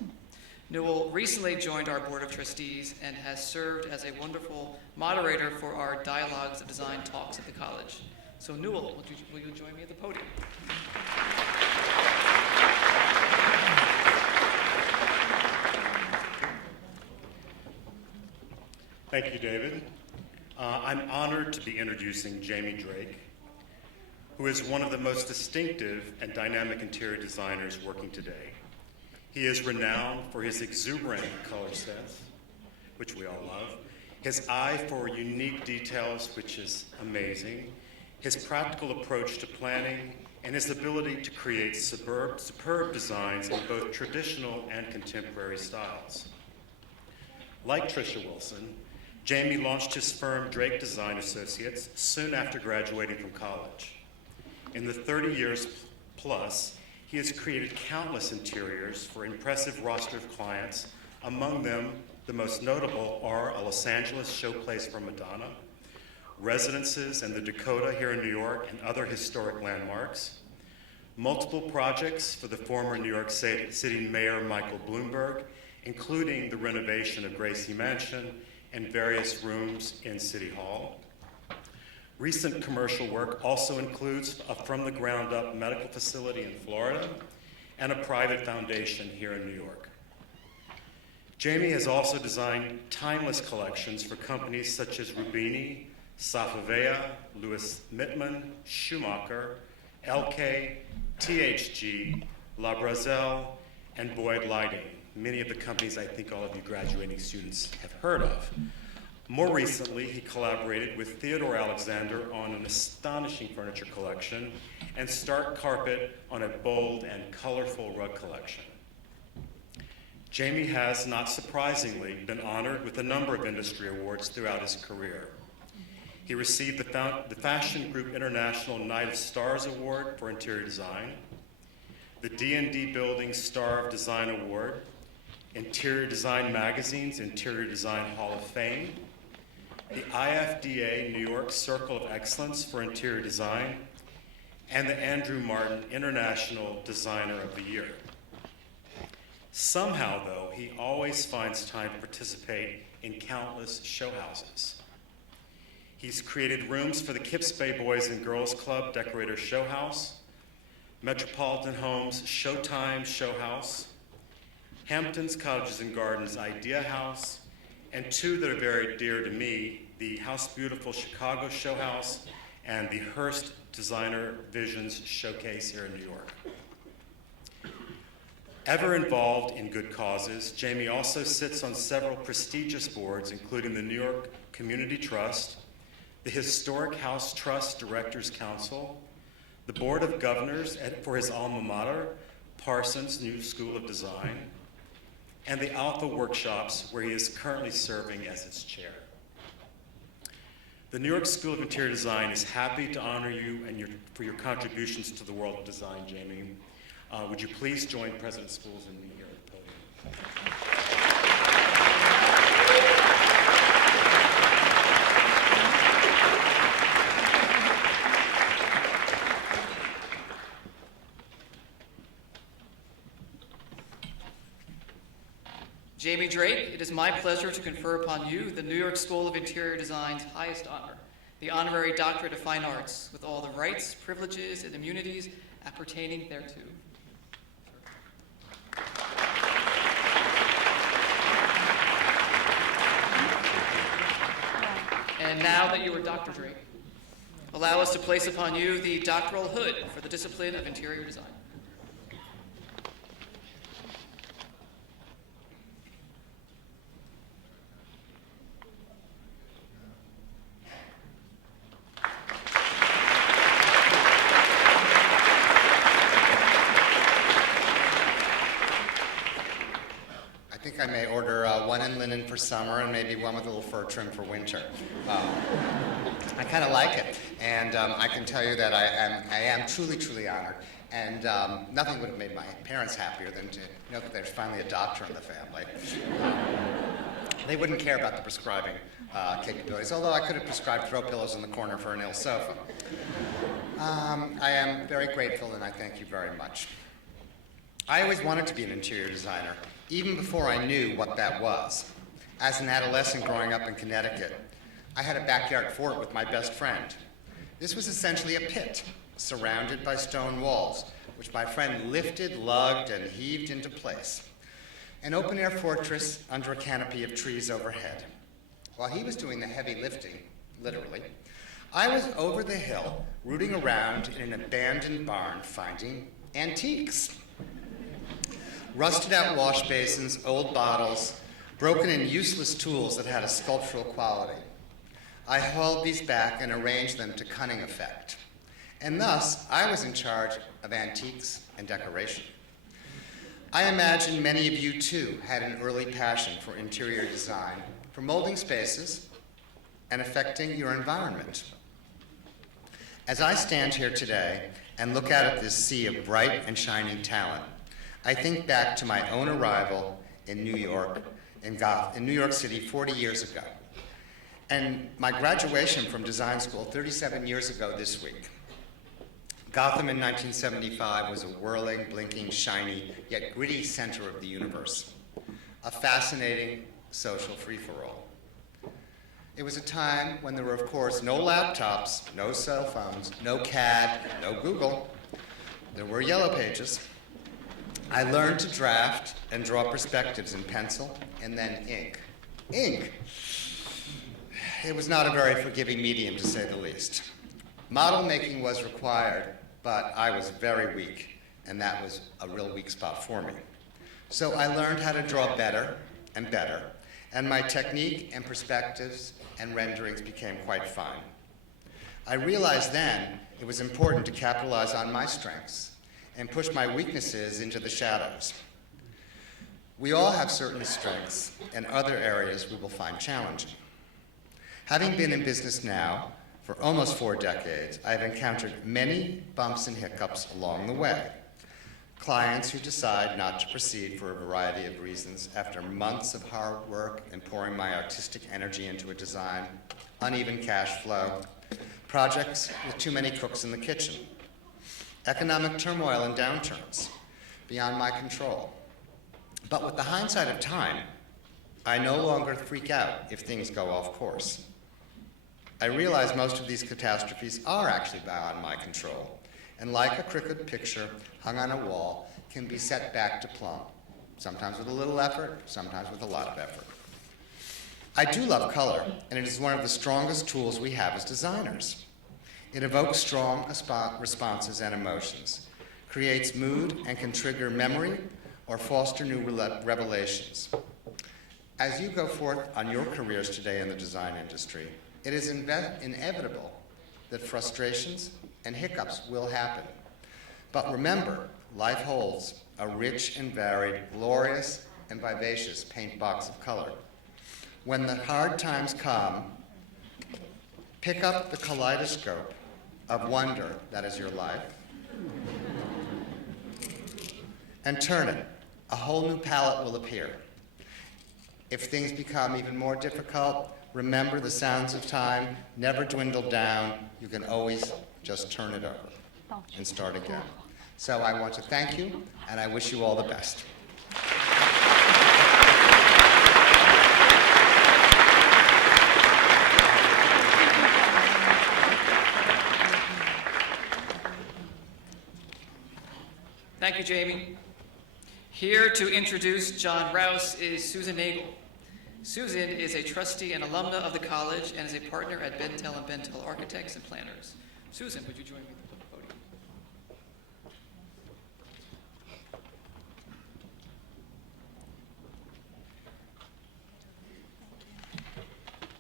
Newell recently joined our Board of Trustees and has served as a wonderful moderator for our Dialogues of Design talks at the college. So Newell, will you join me at the podium? Thank you, David. I'm honored to be introducing Jamie Drake, who is one of the most distinctive and dynamic interior designers working today. He is renowned for his exuberant color sense, which we all love, his eye for unique details, which is amazing, his practical approach to planning, and his ability to create superb designs in both traditional and contemporary styles. Like Trisha Wilson, Jamie launched his firm Drake Design Associates soon after graduating from college. In the 30 years plus, he has created countless interiors for an impressive roster of clients. Among them, the most notable are a Los Angeles showplace for Madonna, residences in the Dakota here in New York and other historic landmarks, multiple projects for the former New York City Mayor Michael Bloomberg, including the renovation of Gracie Mansion and various rooms in City Hall. Recent commercial work also includes a from-the-ground-up medical facility in Florida and a private foundation here in New York. Jamie has also designed timeless collections for companies such as Rubini, Safavea, Louis Mittman, Schumacher, LK, THG, La Brazil, and Boyd Lighting, many of the companies I think all of you graduating students have heard of. More recently, he collaborated with Theodore Alexander on an astonishing furniture collection and Stark Carpet on a bold and colorful rug collection. Jamie has, not surprisingly, been honored with a number of industry awards throughout his career. He received the Fashion Group International Night of Stars Award for Interior Design, the D&D Building Star of Design Award, Interior Design Magazine's Interior Design Hall of Fame, the IFDA New York Circle of Excellence for Interior Design, and the Andrew Martin International Designer of the Year. Somehow, though, he always finds time to participate in countless show houses. He's created rooms for the Kips Bay Boys and Girls Club Decorator Show House, Metropolitan Homes Showtime Show House, Hampton's Cottages and Gardens Idea House, and two that are very dear to me, the House Beautiful Chicago Show House and the Hearst Designer Visions Showcase here in New York. Ever involved in good causes, Jamie also sits on several prestigious boards, including the New York Community Trust, the Historic House Trust Directors Council, the Board of Governors for his alma mater, Parsons New School of Design, and the Alpha Workshops, where he is currently serving as its chair. The New York School of Interior Design is happy to honor you and for your contributions to the world of design, Jamie. Would you please join President Schools and me here at the podium? Jamie Drake, it is my pleasure to confer upon you the New York School of Interior Design's highest honor, the Honorary Doctorate of Fine Arts, with all the rights, privileges, and immunities appertaining thereto. And now that you are Dr. Drake, allow us to place upon you the doctoral hood for the discipline of interior design. I think I may order one in linen for summer and maybe one with a little fur trim for winter. I kind of like it, and I can tell you that I am truly, truly honored. And nothing would have made my parents happier than to know that there's finally a doctor in the family. They wouldn't care about the prescribing capabilities, although I could have prescribed throw pillows in the corner for an ill sofa. I am very grateful, and I thank you very much. I always wanted to be an interior designer, even before I knew what that was. As an adolescent growing up in Connecticut, I had a backyard fort with my best friend. This was essentially a pit, surrounded by stone walls, which my friend lifted, lugged, and heaved into place. An open-air fortress under a canopy of trees overhead. While he was doing the heavy lifting, literally, I was over the hill, rooting around in an abandoned barn, finding antiques. Rusted out wash basins, old bottles, broken and useless tools that had a sculptural quality. I hauled these back and arranged them to cunning effect. And thus, I was in charge of antiques and decoration. I imagine many of you too had an early passion for interior design, for molding spaces and affecting your environment. As I stand here today and look out at this sea of bright and shining talent, I think back to my own arrival in New York, in New York City 40 years ago, and my graduation from design school 37 years ago this week. Gotham in 1975 was a whirling, blinking, shiny, yet gritty center of the universe, a fascinating social free-for-all. It was a time when there were, of course, no laptops, no cell phones, no CAD, no Google. There were yellow pages. I learned to draft and draw perspectives in pencil and then ink. Ink! It was not a very forgiving medium, to say the least. Model making was required, but I was very weak, and that was a real weak spot for me. So I learned how to draw better and better, and my technique and perspectives and renderings became quite fine. I realized then it was important to capitalize on my strengths and push my weaknesses into the shadows. We all have certain strengths and other areas we will find challenging. Having been in business now for almost 4 decades, I have encountered many bumps and hiccups along the way. Clients who decide not to proceed for a variety of reasons after months of hard work and pouring my artistic energy into a design, uneven cash flow, projects with too many cooks in the kitchen, economic turmoil and downturns beyond my control. But with the hindsight of time, I no longer freak out if things go off course. I realize most of these catastrophes are actually beyond my control, and like a crooked picture hung on a wall, can be set back to plumb, sometimes with a little effort, sometimes with a lot of effort. I do love color, and it is one of the strongest tools we have as designers. It evokes strong responses and emotions, creates mood, and can trigger memory or foster new revelations. As you go forth on your careers today in the design industry, it is inevitable that frustrations and hiccups will happen. But remember, life holds a rich and varied, glorious and vivacious paint box of color. When the hard times come, pick up the kaleidoscope of wonder that is your life and turn it. A whole new palette will appear. If things become even more difficult, remember the sounds of time never dwindle down. You can always just turn it over and start again. So I want to thank you, and I wish you all the best. Thank you, Jamie. Here to introduce John Rouse is Susan Nagel. Susan is a trustee and alumna of the college and is a partner at Bentel & Bentel Architects and Planners. Susan, would you join me at the podium?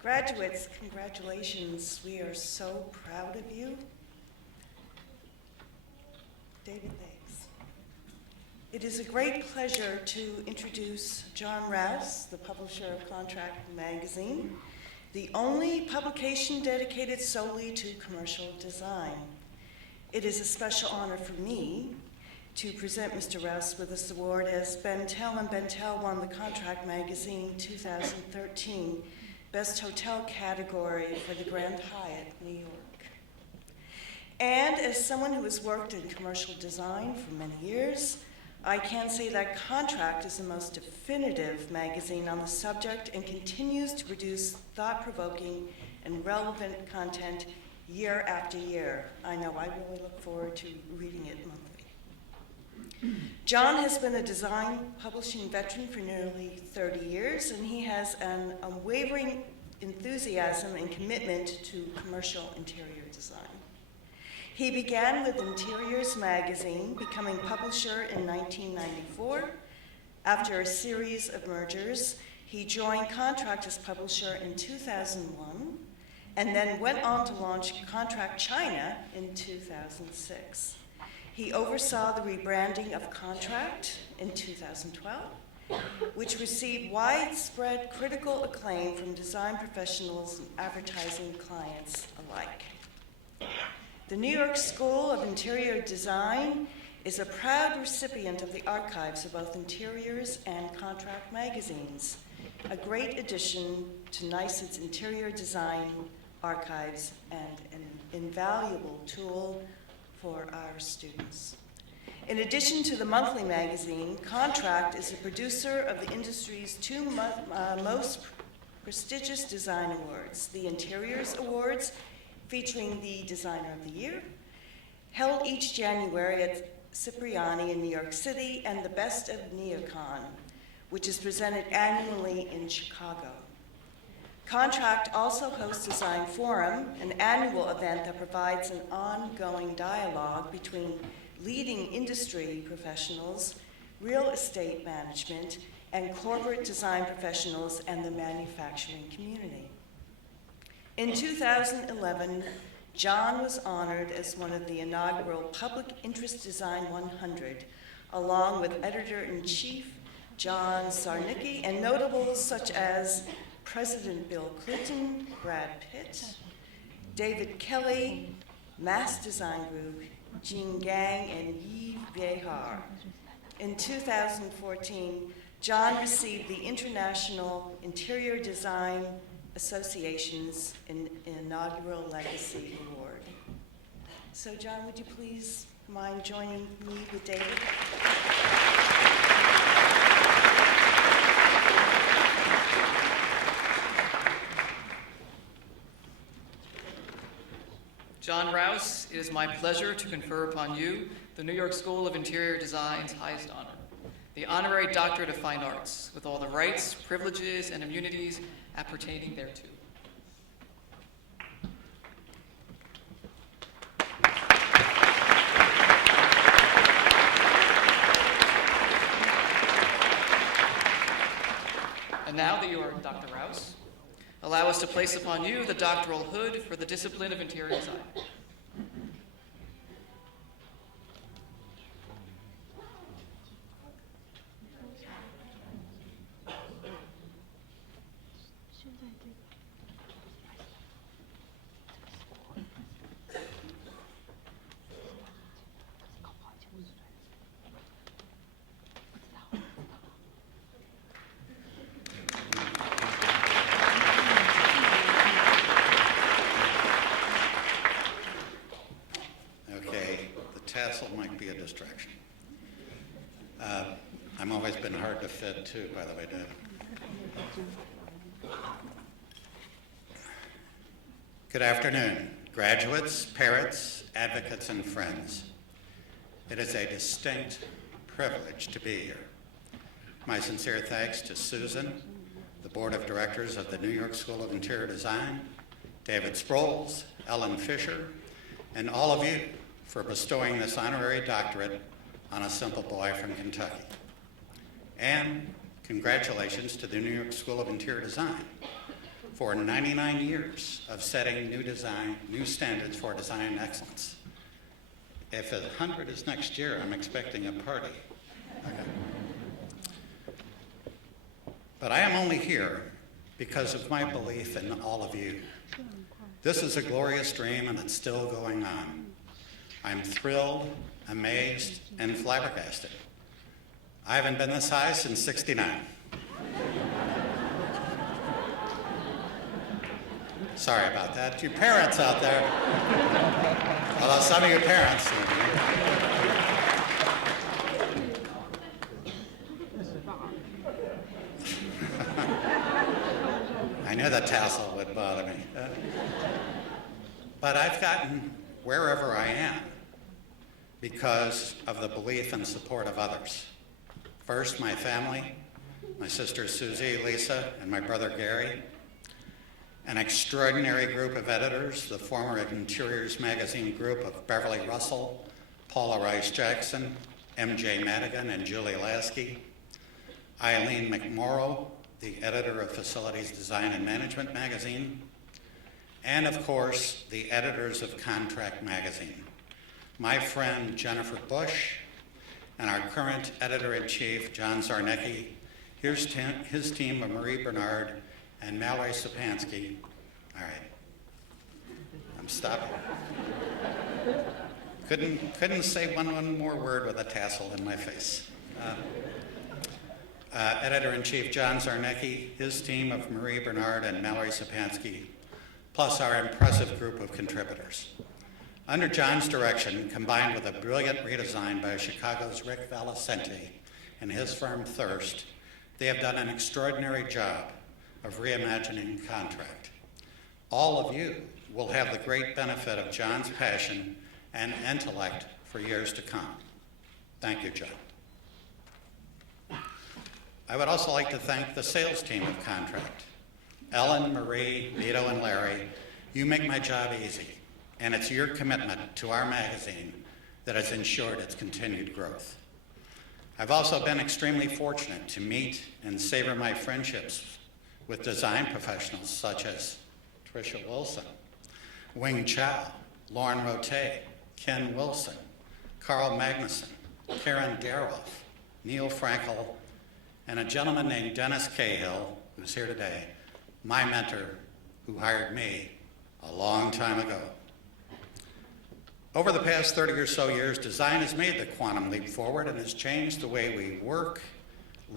Graduates, congratulations. We are so proud of you. David, thanks. It is a great pleasure to introduce John Rouse, the publisher of Contract magazine, the only publication dedicated solely to commercial design. It is a special honor for me to present Mr. Rouse with this award as Bentel & Bentel won the Contract magazine 2013 Best Hotel category for the Grand Hyatt, New York. And as someone who has worked in commercial design for many years, I can say that Contract is the most definitive magazine on the subject and continues to produce thought-provoking and relevant content year after year. I know, I really look forward to reading it monthly. John has been a design publishing veteran for nearly 30 years, and he has an unwavering enthusiasm and commitment to commercial interior design. He began with Interiors magazine, becoming publisher in 1994. After a series of mergers, he joined Contract as publisher in 2001, and then went on to launch Contract China in 2006. He oversaw the rebranding of Contract in 2012, which received widespread critical acclaim from design professionals and advertising clients alike. The New York School of Interior Design is a proud recipient of the archives of both Interiors and Contract magazines, a great addition to NYSID's interior design archives and an invaluable tool for our students. In addition to the monthly magazine, Contract is a producer of the industry's two most prestigious design awards, the Interiors Awards, featuring the Designer of the Year, held each January at Cipriani in New York City, and the Best of NeoCon, which is presented annually in Chicago. Contract also hosts Design Forum, an annual event that provides an ongoing dialogue between leading industry professionals, real estate management, and corporate design professionals and the manufacturing community. In 2011, John was honored as one of the inaugural Public Interest Design 100, along with Editor-in-Chief John Zarnicki and notables such as President Bill Clinton, Brad Pitt, David Kelly, Mass Design Group, Jean Gang, and Yves Behar. In 2014, John received the International Interior Design Association's inaugural Legacy Award. So, John, would you please mind joining me with David? John Rouse, it is my pleasure to confer upon you the New York School of Interior Design's highest honor, the Honorary Doctorate of Fine Arts, with all the rights, privileges, and immunities appertaining thereto. And now that you are Dr. Rouse, allow us to place upon you the doctoral hood for the discipline of interior design. Tassel might be a distraction. I'm always been hard to fit too, by the way, Dave. Good afternoon, graduates, parents, advocates, and friends. It is a distinct privilege to be here. My sincere thanks to Susan, the Board of Directors of the New York School of Interior Design, David Sproles, Ellen Fisher, and all of you for bestowing this honorary doctorate on a simple boy from Kentucky. And congratulations to the New York School of Interior Design for 99 years of setting new standards for design excellence. If 100 is next year, I'm expecting a party. Okay. But I am only here because of my belief in all of you. This is a glorious dream, and it's still going on. I'm thrilled, amazed, and flabbergasted. I haven't been this high since '69. Sorry about that. To your parents out there, although some of your parents. I knew that tassel would bother me. But I've gotten wherever I am because of the belief and support of others. First, my family, my sister Susie, Lisa, and my brother Gary, an extraordinary group of editors, the former Interiors Magazine group of Beverly Russell, Paula Rice Jackson, M.J. Madigan, and Julie Lasky, Eileen McMorrow, the editor of Facilities Design and Management magazine, and of course, the editors of Contract magazine, my friend Jennifer Bush, and our current editor-in-chief, John Zarnicki, his team of Marie Bernard and Mallory Sapansky. All right, I'm stopping. Couldn't say one more word with a tassel in my face. Editor-in-chief John Zarnicki, his team of Marie Bernard and Mallory Sapansky, plus our impressive group of contributors. Under John's direction, combined with a brilliant redesign by Chicago's Rick Valicenti and his firm Thirst, they have done an extraordinary job of reimagining Contract. All of you will have the great benefit of John's passion and intellect for years to come. Thank you, John. I would also like to thank the sales team of Contract. Ellen, Marie, Vito, and Larry, you make my job easy, and it's your commitment to our magazine that has ensured its continued growth. I've also been extremely fortunate to meet and savor my friendships with design professionals such as Trisha Wilson, Wing Chow, Lauren Rote, Ken Wilson, Carl Magnuson, Karen Daroff, Neil Frankel, and a gentleman named Dennis Cahill, who's here today, my mentor, who hired me a long time ago. Over the past 30 or so years, design has made the quantum leap forward and has changed the way we work,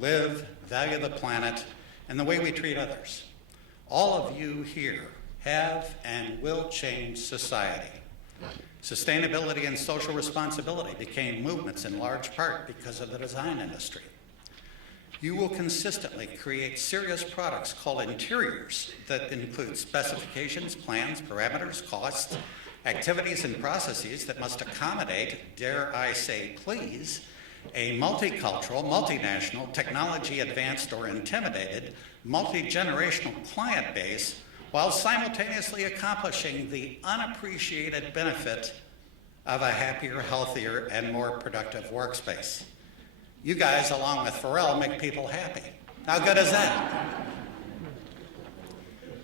live, value the planet, and the way we treat others. All of you here have and will change society. Sustainability and social responsibility became movements in large part because of the design industry. You will consistently create serious products called interiors that include specifications, plans, parameters, costs, activities, and processes that must accommodate, dare I say please, a multicultural, multinational, technology-advanced or intimidated, multi-generational client base while simultaneously accomplishing the unappreciated benefit of a happier, healthier, and more productive workspace. You guys, along with Pharrell, make people happy. How good is that?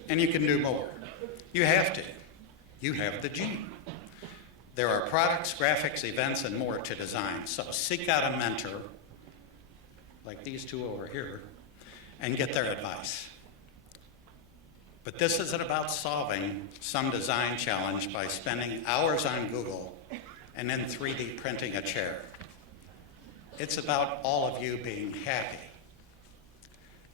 And you can do more. You have to. You have the gene. There are products, graphics, events, and more to design, so seek out a mentor, like these two over here, and get their advice. But this isn't about solving some design challenge by spending hours on Google and then 3D printing a chair. It's about all of you being happy.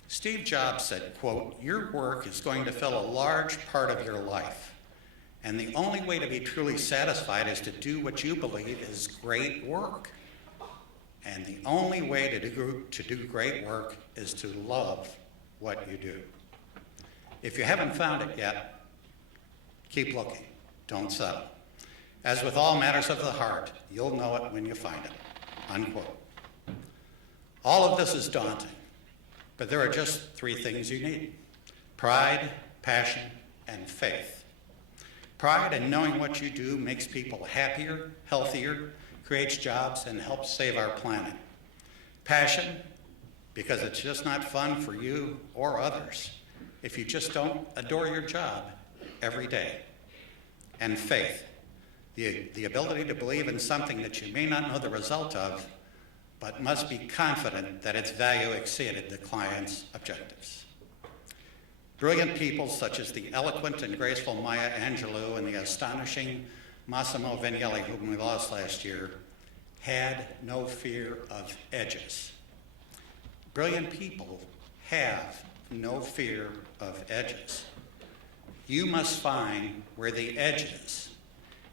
Steve Jobs said, quote, "Your work is going to fill a large part of your life. And the only way to be truly satisfied is to do what you believe is great work. And the only way to do great work is to love what you do." If you haven't found it yet, keep looking. Don't settle. As with all matters of the heart, you'll know it when you find it. Unquote. All of this is daunting, but there are just three things you need: pride, passion, and faith. Pride in knowing what you do makes people happier, healthier, creates jobs, and helps save our planet. Passion, because it's just not fun for you or others if you just don't adore your job every day. And faith, the ability to believe in something that you may not know the result of, but must be confident that its value exceeded the client's objectives. Brilliant people such as the eloquent and graceful Maya Angelou and the astonishing Massimo Vignelli, whom we lost last year, had no fear of edges. Brilliant people have no fear of edges. You must find where the edge is,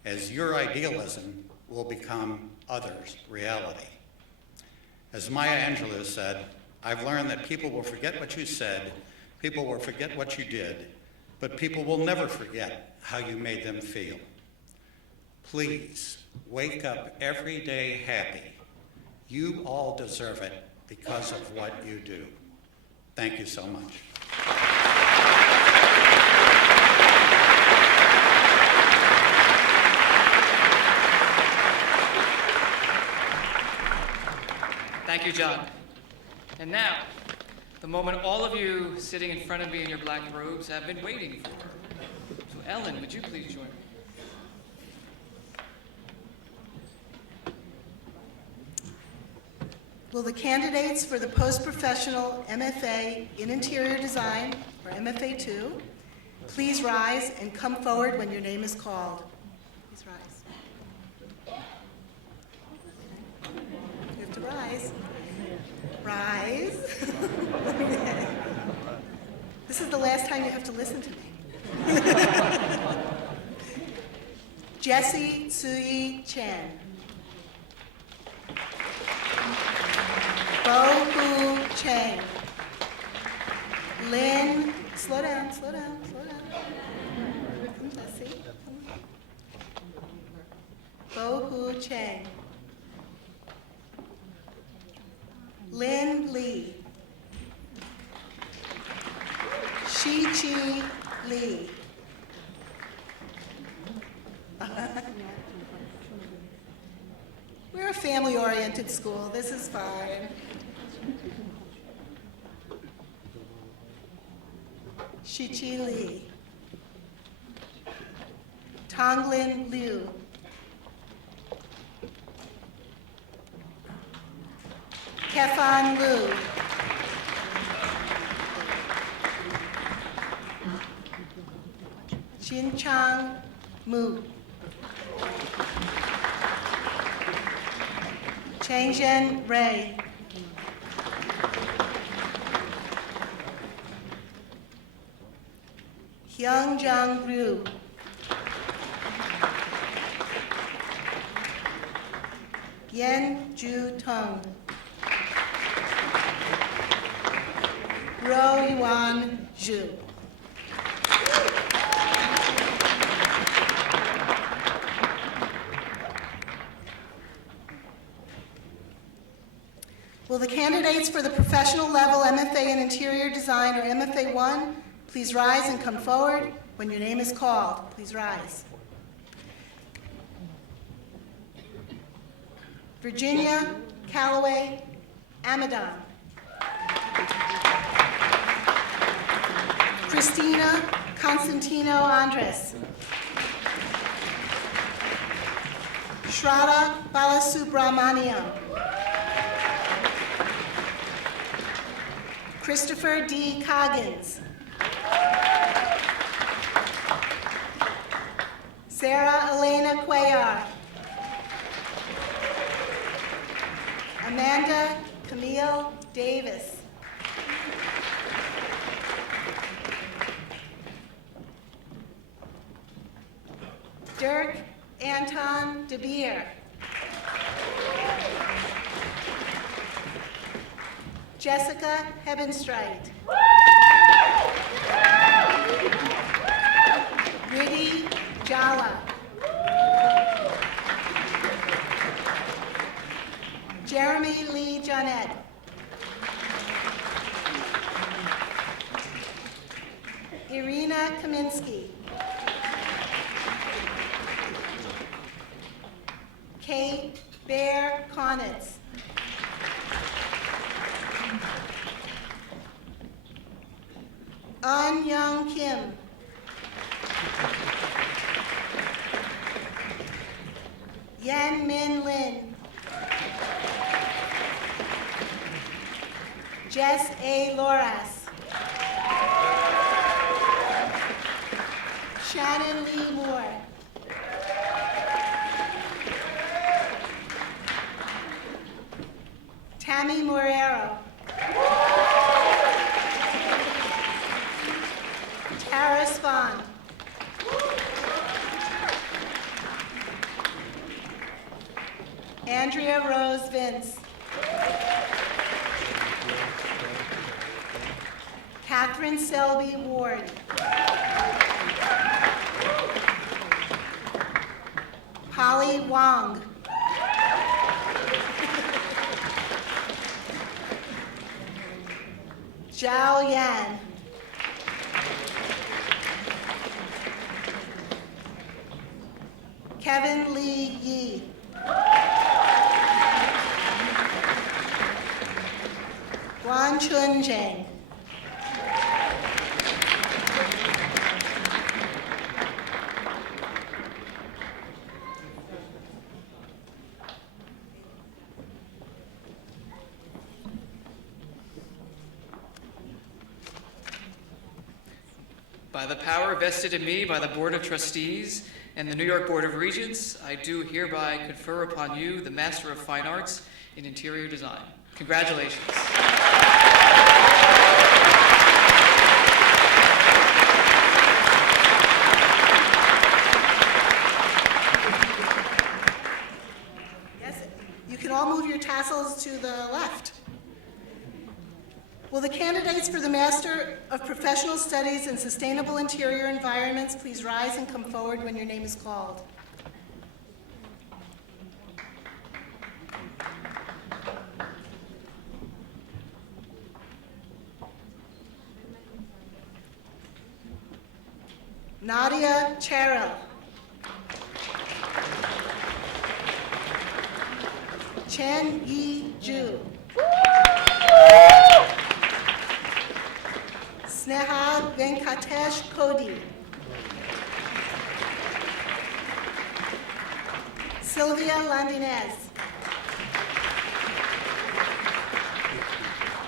as your idealism will become others' reality. As Maya Angelou said, "I've learned that people will forget what you said, people will forget what you did, but people will never forget how you made them feel." Please wake up every day happy. You all deserve it because of what you do. Thank you so much. Thank you, John. And now, the moment all of you sitting in front of me in your black robes have been waiting for. So Ellen, would you please join me? Will the candidates for the post-professional MFA in Interior Design, or MFA 2, please rise and come forward when your name is called. Please rise. You have to rise. Rise. This is the last time you have to listen to me. Jessie Tsui Chen. Bo-Hu Chang. Lynn, slow down. Let's see. Bo-Hu Chang. Lynn Lee. Shi-Chi Lee. We're a family-oriented school. This is fine. Shi-Chi Lee. Tonglin Liu. Kefan Liu. Jinchang Mu. Changzhen Ray. Hyungjiang Ryu. Yen Ju Tong. Ro Yuan Zhu. Will the candidates for the professional level MFA in Interior Design or MFA 1 please rise and come forward when your name is called? Please rise. Virginia Callaway Amadon. Christina Constantino Andres. Shraddha Balasubramaniam. Christopher D. Coggins. Sarah Elena Cuellar. Amanda Camille Davis. Dirk Anton De Beer. Jessica Hebenstreit. Riddhi Jala. Jeremy Lee Jonette. Irina Kaminsky. Kate Bear Konitz. An Young Kim. Yan Min Lin. Jess A. Loras. Shannon Lee Moore. Tammy Morero. Tara Spahn. Andrea Rose Vince. Catherine Selby Ward. Holly Wong. Zhao Yan. Kevin Lee Yi. Guan Chun Zhang. By the power vested in me by the Board of Trustees and the New York Board of Regents, I do hereby confer upon you the Master of Fine Arts in Interior Design. Congratulations. Yes, you can all move your tassels to the left. Will the candidates for the Master of Professional Studies in Sustainable Interior Environments please rise and come forward when your name is called? Nadia Cheryl. Chen Yi Ju. Sneha Venkatesh Kodi. Sylvia Landinez.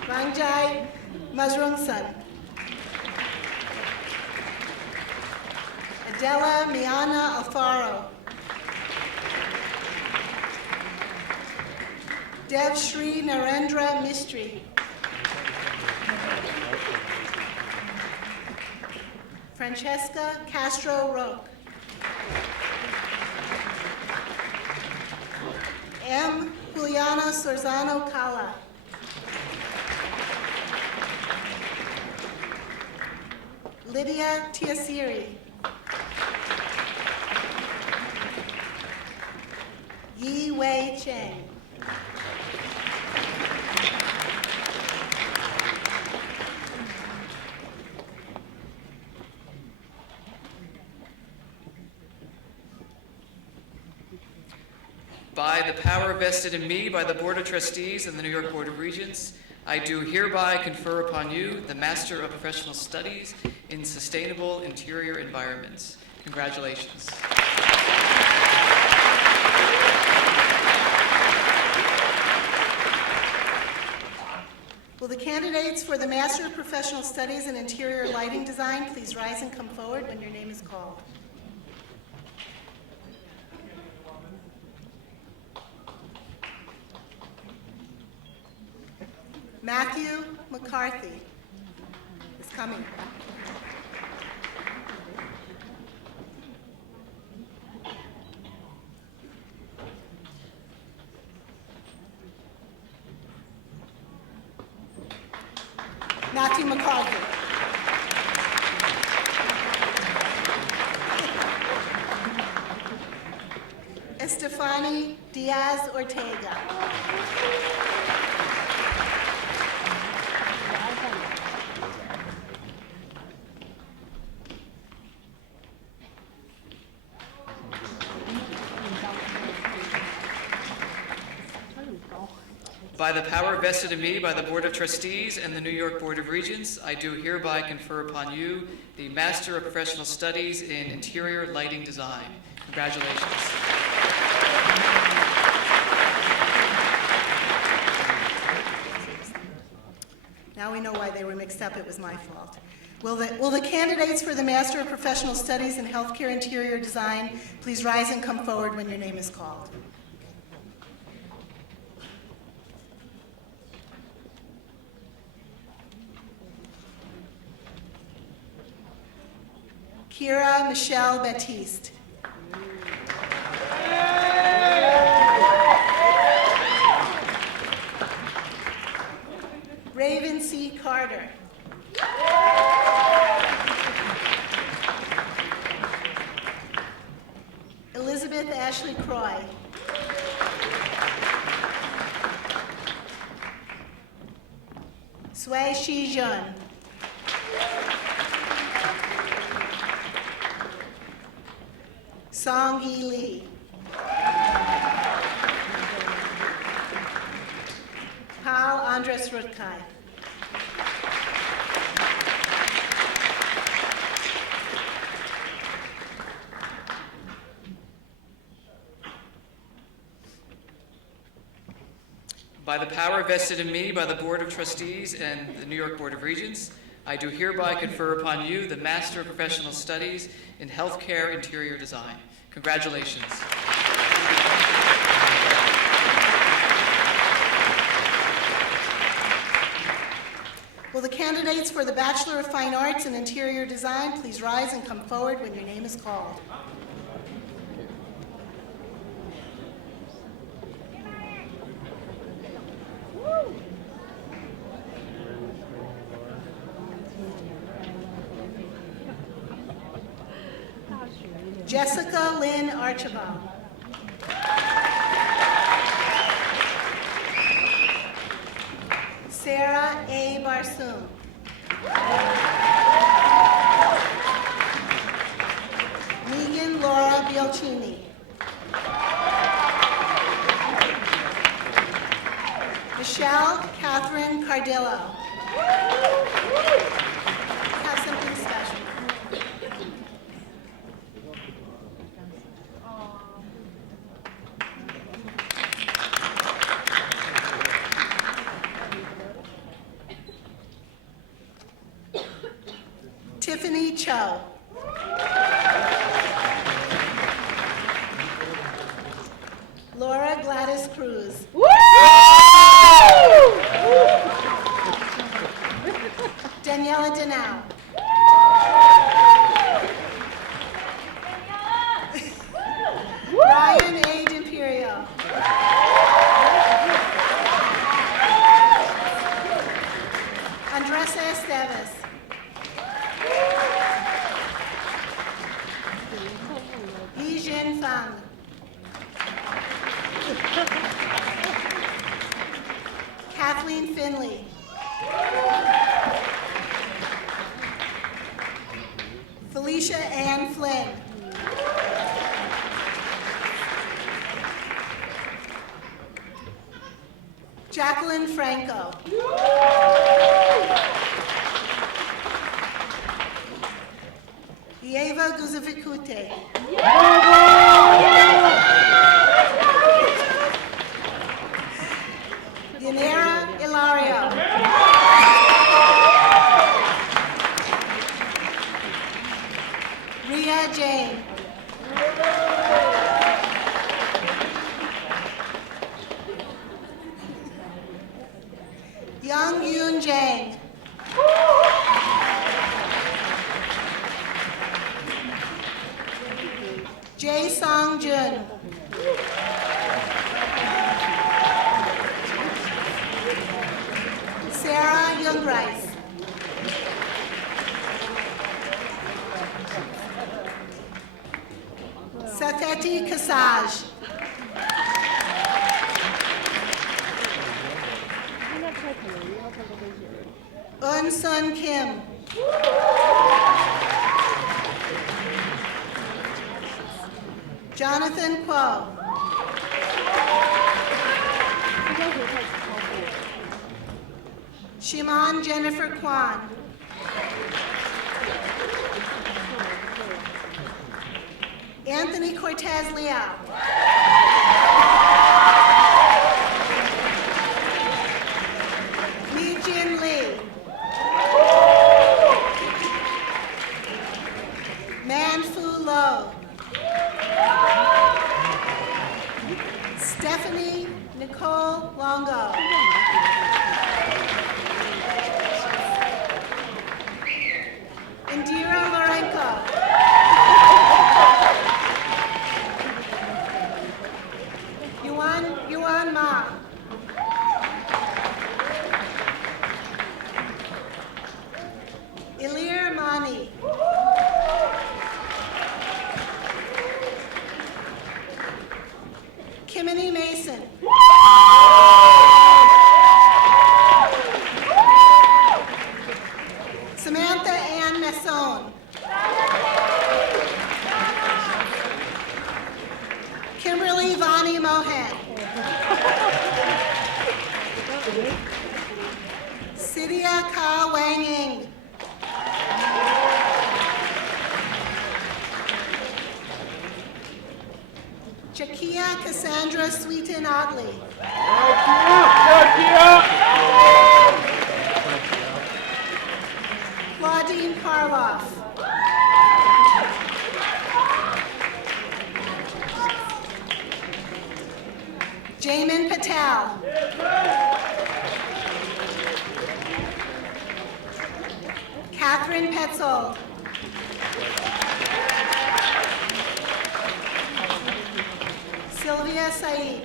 Rangjai Mazrungsan. Adela Miana Alfaro. Dev Shri Narendra Mistry. Francesca Castro Roque. M. Juliana Sorzano Cala. Lydia Tiasiri. Yi Wei Cheng. By the power vested in me by the Board of Trustees and the New York Board of Regents, I do hereby confer upon you the Master of Professional Studies in Sustainable Interior Environments. Congratulations. Will the candidates for the Master of Professional Studies in Interior Lighting Design please rise and come forward when your name is called? Matthew McCarthy is coming. Matthew McCarthy. Estefani Diaz Ortega. By the power vested in me by the Board of Trustees and the New York Board of Regents, I do hereby confer upon you the Master of Professional Studies in Interior Lighting Design. Congratulations. Now we know why they were mixed up. It was my fault. Will the candidates for the Master of Professional Studies in Healthcare Interior Design please rise and come forward when your name is called? Kira Michelle Baptiste. Raven C. Carter. Elizabeth Ashley Croy. Sui Shi Jun. Song Yi Lee. Paul Andres Rutkai. By the power vested in me by the Board of Trustees and the New York Board of Regents, I do hereby confer upon you the Master of Professional Studies in Healthcare Interior Design. Congratulations. Will the candidates for the Bachelor of Fine Arts in Interior Design please rise and come forward when your name is called? Jessica Lynn Archibald. Sarah A. Barsoom. Bielchini. Michelle Catherine Cardillo. Have something special. Tiffany Cho. Laura Gladys Cruz. Daniela Denau. Ryan A. D'Imperio. Andressa Esteves. Yijin Fang. Kathleen Finley. Felicia Ann Flynn. Jacqueline Franco. Eva Guzavikute. Yanira Ilario. Ria Jane. Young Yoon Jang. Jae Song Jun. Sarah Youngrice. Safeti Kasaj. Eun Sun Kim. Jonathan Kuo. Shimon Jennifer Kwan. Anthony Cortez Liao. Li Jin Lee. Man Fu Lo. Stephanie Nicole Longo. Indira Lorenko. Yuan Ma. Ilir Mani. Kimini Mason. Samantha Ann Masson. Kimberly Vani Mohan. Sidia Ka Wang Ying. Chakia Cassandra Sweeten Oddly. Claudine Parloff. Jamin Patel. Catherine Petzold. Sylvia Said.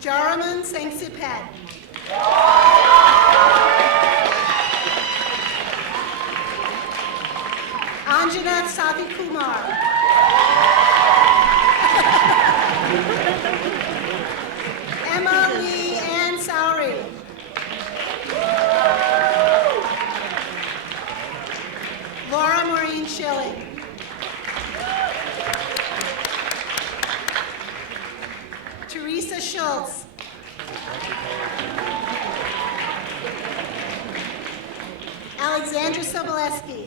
Jaraman Sangsipet. Anjana Savi Kumar. Emma Lee Ann Sowry. Schultz. Alexandra Soboleski.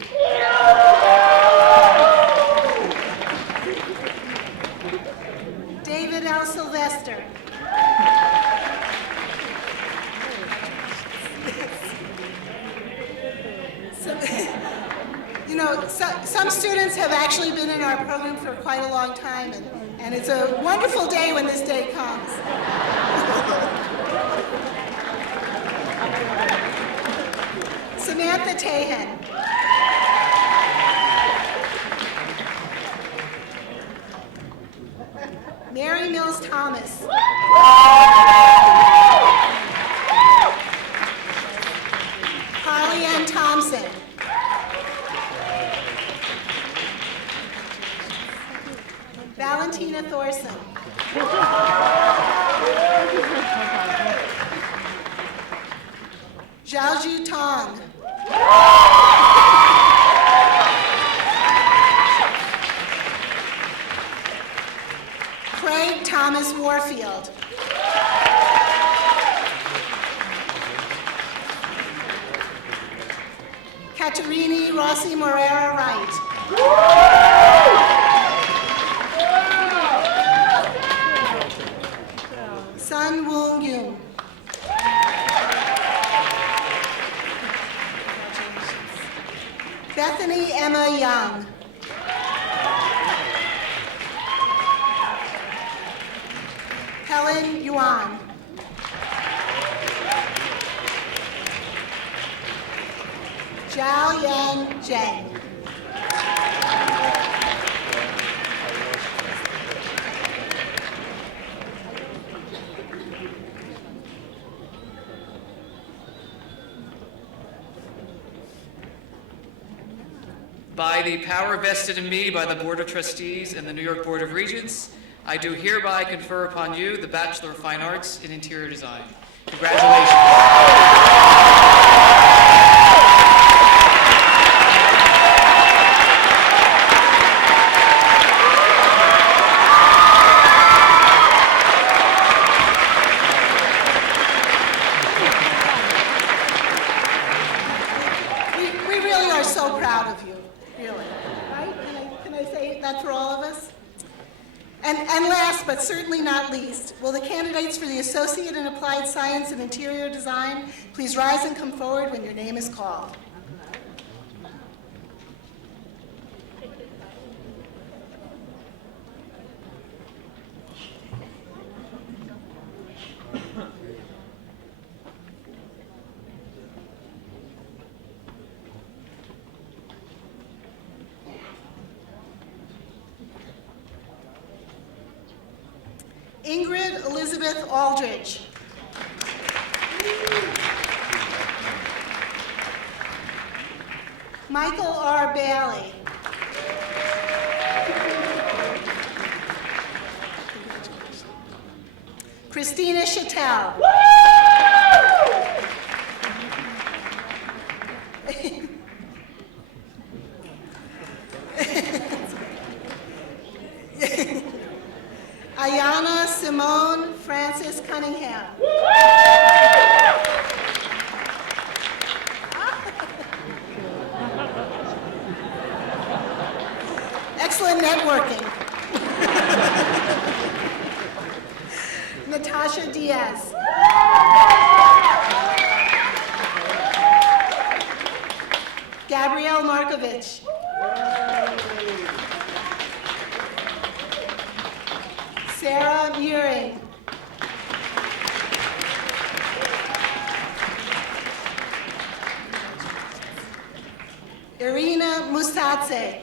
David L. Sylvester. Some students have actually been in our program for quite a long time, and it's a wonderful day when this day comes. Samantha Tahan. Mary Mills Thomas. Carly Ann Thompson. Valentina Thorson. Zhaoju Tong. Craig Thomas Warfield. Caterini Rossi Morera Wright. Sun Woong Yoon. Bethany Emma Young. Helen Yuan. Zhao Yan Zheng. By the power vested in me by the Board of Trustees and the New York Board of Regents, I do hereby confer upon you the Bachelor of Fine Arts in Interior Design. Congratulations. We really are so proud of you, really. Right? Can I say that for all of us? And last, but certainly not least, will the candidates for the Associate in Applied Science and Interior Design please rise and come forward when your name is called. Ingrid Elizabeth Aldridge. Michael R. Bailey. Christina Chattel. Ayana Simone Francis Cunningham. Excellent networking. Natasha Diaz. Gabrielle Markovich. Sarah Muring. Irina Mustatse.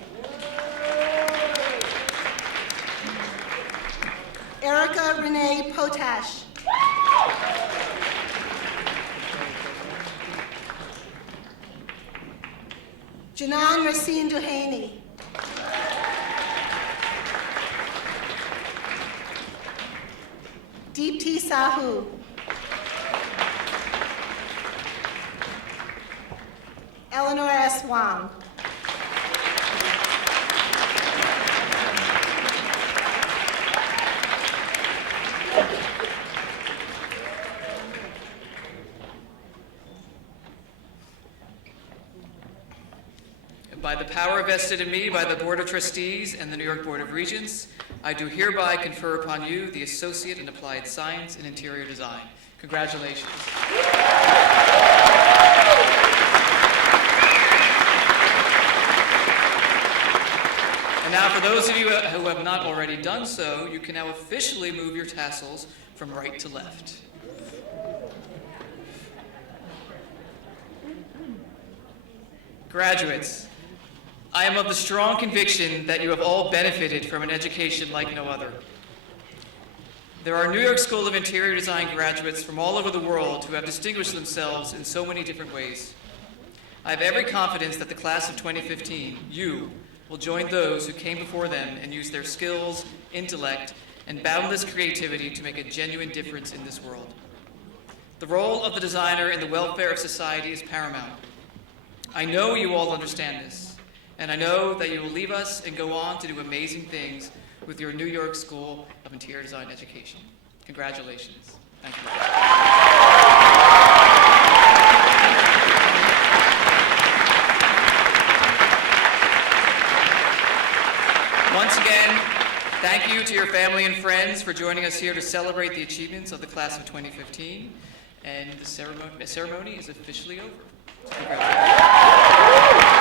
Erica Renee Potash. Janan Racine Duhaney. Deepti Sahu. Eleanor S. Wang. by the power vested in me by the Board of Trustees and the New York Board of Regents, I do hereby confer upon you the Associate in Applied Science in Interior Design. Congratulations. And now for those of you who have not already done so, you can now officially move your tassels from right to left. Graduates, I am of the strong conviction that you have all benefited from an education like no other. There are New York School of Interior Design graduates from all over the world who have distinguished themselves in so many different ways. I have every confidence that the class of 2015, you, will join those who came before them and use their skills, intellect, and boundless creativity to make a genuine difference in this world. The role of the designer in the welfare of society is paramount. I know you all understand this, and I know that you will leave us and go on to do amazing things with your New York School of Interior Design education. Congratulations. Thank you. Once again, thank you to your family and friends for joining us here to celebrate the achievements of the class of 2015, and the ceremony is officially over. Congratulations.